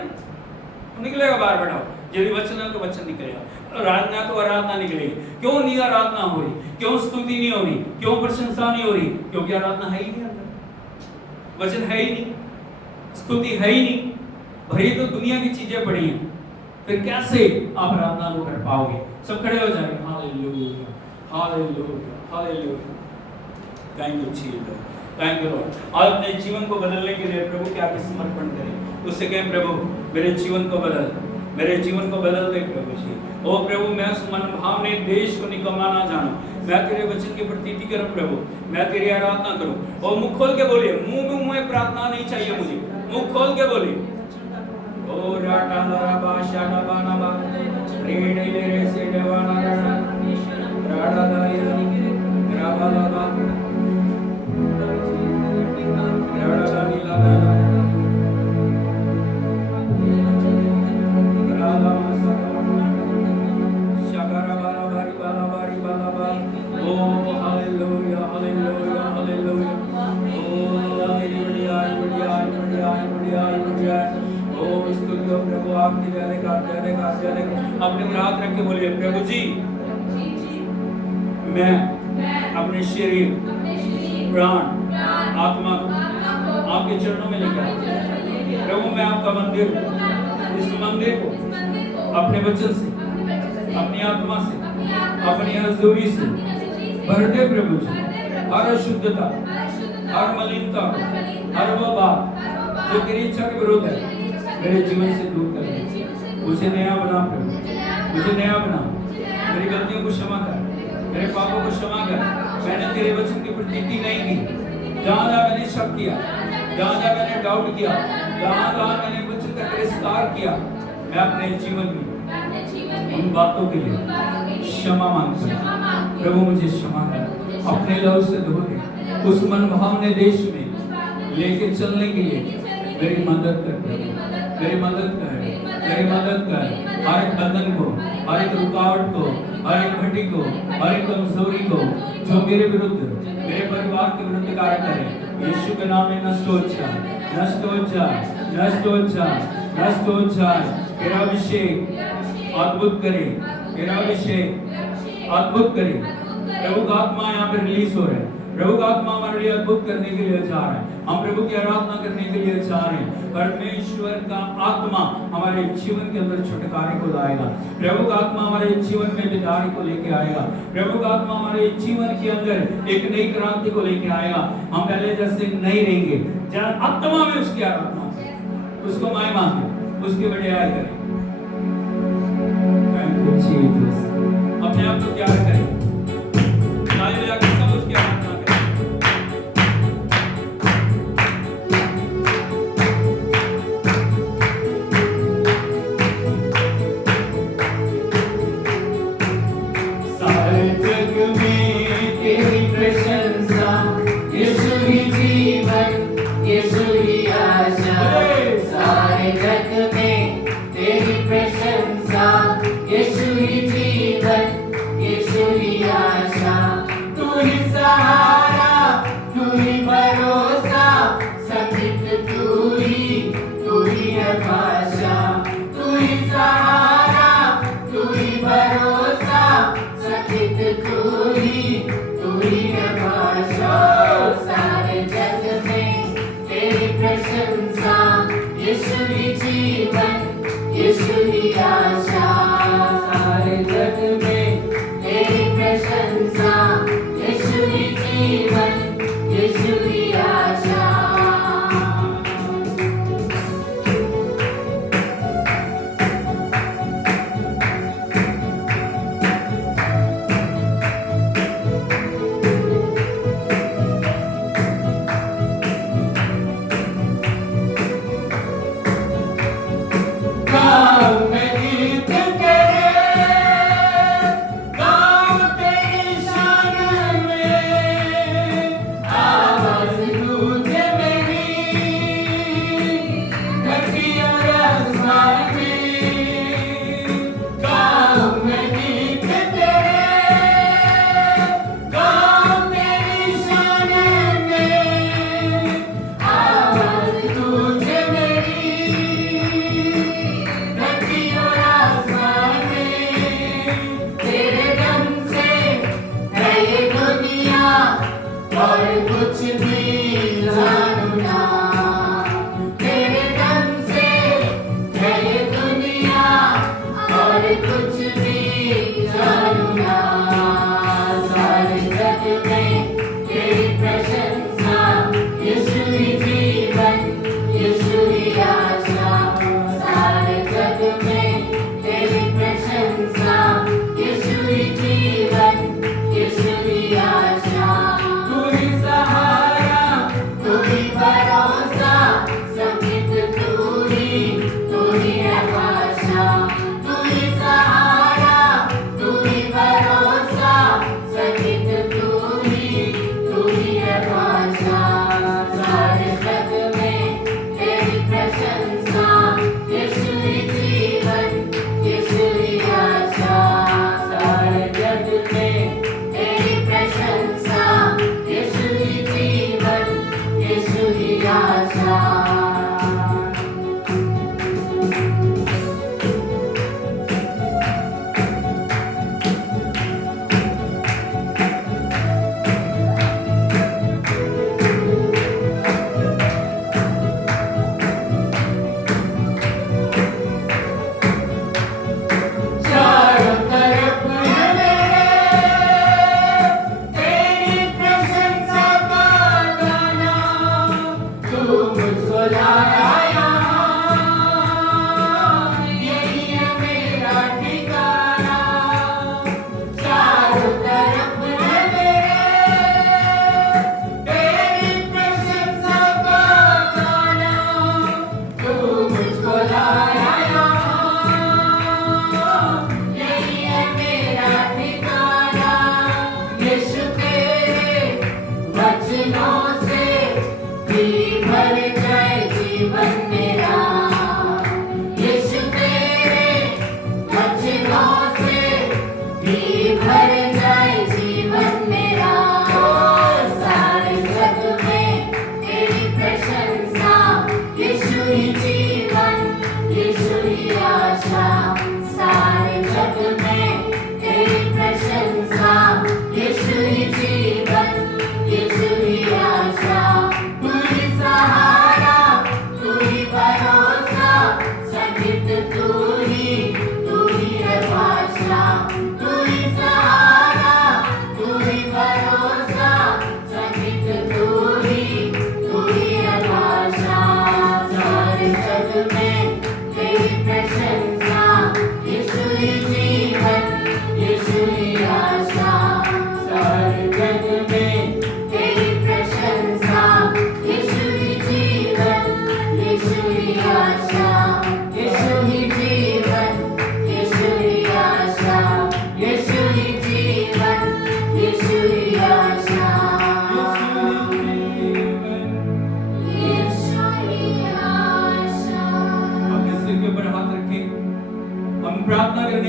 वो निकलेगा बाहर। बैठाओ, यदि वचन तो वचन निकलेगा, आराधना तो आराधना निकलेगी। क्यों नहीं आराधना हो रही, क्यों स्तुति नहीं हो रही, क्यों प्रशंसा नहीं हो रही? क्योंकि आराधना है ही नहीं अंदर, वचन है ही नहीं, स्तुति है ही नहीं, भरी तो दुनिया की चीजें पड़ी हैं, फिर कैसे आप आराधना को कर पाओगे? सब खड़े हो जाएंगे। Hallelujah, hallelujah, hallelujah. Thank you Jesus, thank you Lord. आज अपने जीवन को बदलने के लिए प्रभु के आगे समर्पण करें। उससे कहें प्रभु मेरे जीवन को बदल, मेरे जीवन को बदल दे प्रभु जी। ओ प्रभु मैं उस मनभाव ने देश को निकम्मा ना जानूं, मैं तेरे वचन की प्रतीति करूं प्रभु, मैं तेरी आराधना करूं। और मुंह खोल के बोलिए, मुंह में प्रार्थना नहीं चाहिए मुझे, मुंह खोल के बोलिए। ओ राटा लरा बाशा ना बाना बा रेडे रे से देवाना राडा दाई राबा लाबा राडा दाई लाबा राडा मासा शगरा बाला बारी बाला बारी बाला बा। ओ हालेलुया, हालेलुया, हालेलुया। ओ तेरी बढ़िया बढ़िया बढ़िया बढ़िया बढ़िया। ओ स्तुति प्रभु आपकी जय जय। अपने हाथ रख के बोलिए, प्रभु जी मैं अपने शरीर, प्राण, आत्मा को आपके चरणों में लेकर प्रभु मैं आपका मंदिर, इस मंदिर को अपने वचन से, अपनी आत्मा से, अपनी हजूरी से भर दे प्रभु जी। हर अशुद्धता, हर मलिनता, हर वो बात जो तेरी इच्छा के विरुद्ध है मेरे जीवन से दूर कर दे। मुझे नया बना प्रभु, मुझे नया बना, मेरी गलतियों को क्षमा कर, मेरे पापों को क्षमा कर। मैंने तेरे वचन की प्रतीति नहीं की, जहाँ जहाँ मैंने शक किया, जहाँ जहाँ मैंने डाउट किया, जहाँ जहाँ मैंने वचन का तिरस्कार किया, मैं अपने जीवन में उन बातों के लिए क्षमा मांगता हूं। प्रभु मुझे क्षमा कर, अपने लहू से धो दे। उस मनभावने देश में लेके चलने के लिए मेरी मदद कर प्रभु, मेरी मदद कर, मेरी मदद कर। हर एक बंधन को, हर एक रुकावट को, हर एक घटी को, हर एक कमजोरी को जो मेरे विरुद्ध, मेरे परिवार के विरुद्ध कार्य करे, यीशु के नाम में नष्ट हो जाए, नष्ट हो जाए, नष्ट हो जाए, नष्ट हो जाए। तेरा अभिषेक अद्भुत करे, तेरा अभिषेक अद्भुत करे। प्रभु का आत्मा यहाँ पे रिलीज हो रहा है, प्रभु का आत्मा हमारे लिए अद्भुत करने के लिए जा रहा है। हम प्रभु की आराधना करने के लिए जा रहे हैं। परमेश्वर का आत्मा हमारे जीवन के अंदर छुटकारे को लाएगा, प्रभु का आत्मा हमारे जीवन में बेदारी को लेके आएगा, प्रभु का आत्मा हमारे जीवन के अंदर एक नई क्रांति को लेके आएगा। हम पहले जैसे नहीं रहेंगे, जहाँ आत्मा में उसकी आराधना, उसको महिमा दे, उसकी बढ़ाई करें। अपने आप को प्यार करें, सब उसकी आराधना करें। सारे जग में तेरी प्रशंसा, यीशु ही जीवन, यीशु ही आशा। सारे जग में तेरी प्रशंसा, यीशु ही जीवन, यीशु ही आशा। तू ही सहारा, तू ही भरोसा, सतित तू ही आशा। तू ही सहारा, तू ही भरोसा, सतित तू ही आशा। सारे जग में तेरी प्रशंसा, यीशु ही जीवन, यीशु ही आशा। सारे जग में तेरी प्रशंसा, यीशु ही जीवन, यीशु ही आशा। गाँव में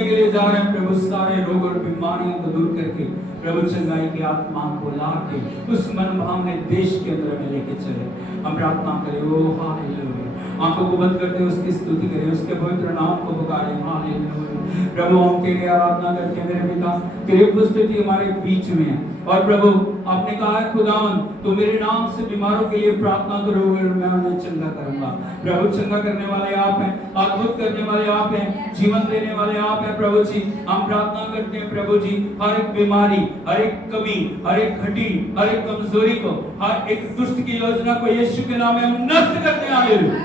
के लिए जा रहे हैं प्रभु, सारे रोग और बीमारियों को दूर करके प्रभु चंगाई की आत्मा को ला के उस मनभावने देश के अंदर हमें लेके चले। हम प्रार्थना करें, ओ हालेलुया। आंखों को बंद करते उसकी स्तुति करें, उसके पवित्र नाम को पुकारें। हालेलुया। प्रभु हम तेरी आराधना करते हैं मेरे पिता, तेरी उपस्थिति हमारे बीच में है। और प्रभु आपने कहा है खुदावन, तो मेरे नाम से बीमारों के लिए प्रार्थना करोगे और मैं उन्हें चंगा करूंगा। प्रभु चंगा करने वाले आप हैं, अद्भुत करने वाले आप हैं, जीवन देने वाले आप हैं प्रभु जी। हम प्रार्थना करते हैं प्रभु जी, हर एक बीमारी, हर एक कमी, हर एक घटी, हर एक कमजोरी को, हर एक दुष्ट की योजना को यीशु के नाम में हम नष्ट करते हैं। हालेलुया।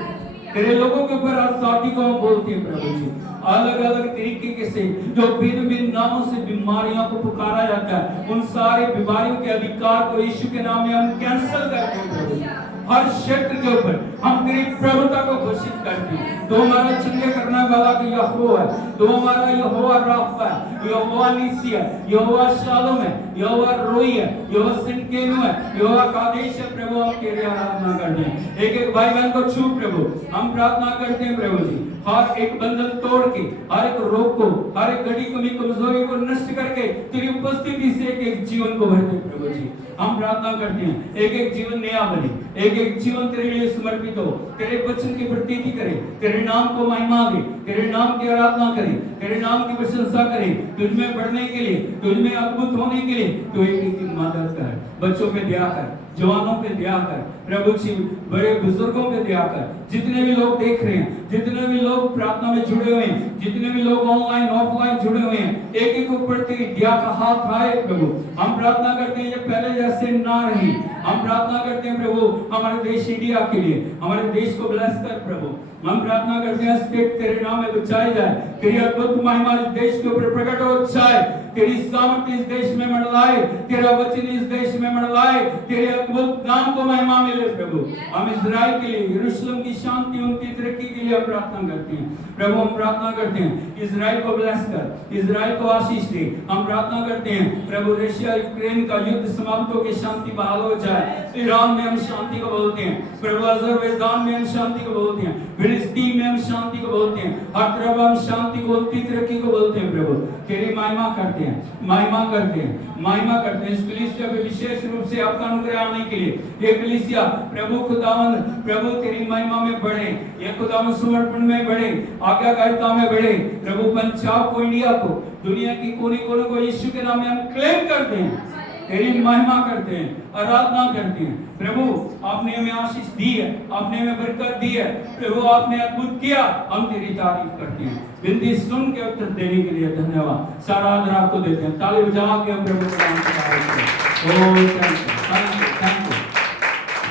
तेरे लोगों के ऊपर असाधी को हम बोलते हैं प्रभु जी, अलग अलग तरीके से जो भिन्न भिन्न नामों से बीमारियों को पुकारा जाता है, उन सारे बीमारियों के अधिकार को यीशु के नाम में हम कैंसिल करते हैं प्रभु जी। हर क्षेत्र के ऊपर हम तेरी प्रभुता को घोषित करते हैं। तो हमारा चंगा करने वाला यहोवा है, तो हमारा यहोवा राफा है, यहोवा नीसी है, यहोवा शालोम है, यहोवा रोई है, यहोवा सिनकेनु है, यहोवा कादेश है। प्रभु हम तेरी आराधना करते हैं। एक एक भाई बहन को छू प्रभु, हम प्रार्थना करते हैं प्रभु जी, हर एक बंधन तोड़ के, हर एक रोग को, हर एक घड़ी कमी कमजोरी को नष्ट करके तेरी उपस्थिति से एक एक जीवन को भरते हैं प्रभु जी। हम प्रार्थना करते हैं एक एक जीवन नया बने, एक एक जीवन तेरे लिए समर्पित हो, तेरे वचन की प्रतीति करे, तेरे नाम को महिमा दे, तेरे नाम की आराधना करे, तेरे नाम की प्रशंसा करे। तुझ में बढ़ने के लिए, तुझ में अद्भुत होने के लिए तो एक एक की मदद कर, बच्चों पे दया कर, जवानों पे दया कर प्रभु जी, बड़े बुजुर्गों पे दया कर। जितने भी लोग देख रहे हैं, जितने भी लोग प्रार्थना में जुड़े हुए हैं, जितने भी लोग ऑनलाइन ऑफलाइन जुड़े हुए हैं, एक एक ऊपर तेरी दया का हाथ आए प्रभु। हम प्रार्थना करते हैं ये पहले जैसे ना रही। हम प्रार्थना करते हैं प्रभु हमारे देश इंडिया के लिए, हमारे देश को ब्लेस कर प्रभु। हम प्रार्थना करते हैं स्टेट तेरे नाम में बचाई जाए, तेरी अद्भुत महिमा इस देश के ऊपर प्रकट हो जाए, तेरी सामर्थ्य इस देश में मंडलाए, तेरा वचन इस देश में मंडलाए, तेरे अद्भुत नाम को महिमा मिले प्रभु। हम इजराइल के लिए, यरूशलेम की शांति, उनकी तरक्की के लिए हम प्रार्थना करते हैं प्रभु। हम प्रार्थना करते हैं इजराइल को ब्लेस कर, इजराइल को आशीष दे। हम प्रार्थना करते हैं प्रभु रशिया यूक्रेन का युद्ध समाप्त होकर शांति बहाल हो जाए। ईरान में हम शांति को बोलते हैं प्रभु, अजरबैजान में हम शांति को बोलते हैं, फिलिस्तीन में हम शांति को बोलते हैं, हर तरफ हम शांति को, उनकी तरक्की को बोलते हैं प्रभु। तेरी महिमा करते हैं, महिमा करते हैं, महिमा करते हैं। इस कलीसिया पे विशेष रूप से आपका अनुग्रह आने के लिए ये कलीसिया प्रभु खुदावन, प्रभु तेरी महिमा में बढ़े, ये खुदावन समर्पण में बढ़े, आज्ञाकारिता में बढ़े प्रभु। पंजाब को, इंडिया को, दुनिया की कोने कोने को यीशु के नाम में हम क्लेम करते हैं, तेरी महिमा करते हैं, आराधना करते हैं प्रभु। आपने हमें आशीष दी है, आपने हमें बरकत दी है प्रभु, आपने अद्भुत किया, हम तेरी तारीफ करते हैं। विनती सुन के उत्तर देने के लिए धन्यवाद, सारा आदर आपको देते हैं। ताली बजा के हम प्रभु का नाम करते हैं। ओह thank you, thank you, thank you,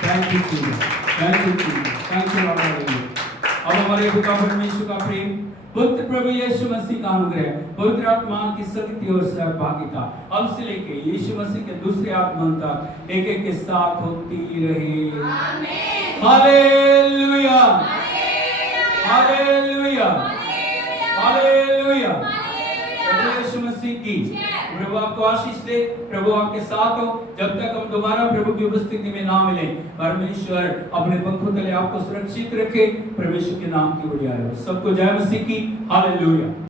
thank you Jesus, thank you Jesus, thank you Lord. अब हमारे पिता परमेश्वर का प्रेम, पुत्र प्रभु यीशु मसीह का अनुग्रह, पवित्र आत्मा की शक्ति और सहभागिता अब से लेके यीशु मसीह के दूसरे आगमन तक एक एक के साथ होती रहे। आमीन। Hallelujah, hallelujah, hallelujah. प्रभु यीशु मसीह की प्रभु आपको आशीष दे, प्रभु आपके साथ हो। जब तक हम दोबारा प्रभु की उपस्थिति में ना मिले, परमेश्वर अपने पंखों तले आपको सुरक्षित रखे। परमेश्वर के नाम की बढ़िया हो। सबको जय मसीह की। हालेलुया।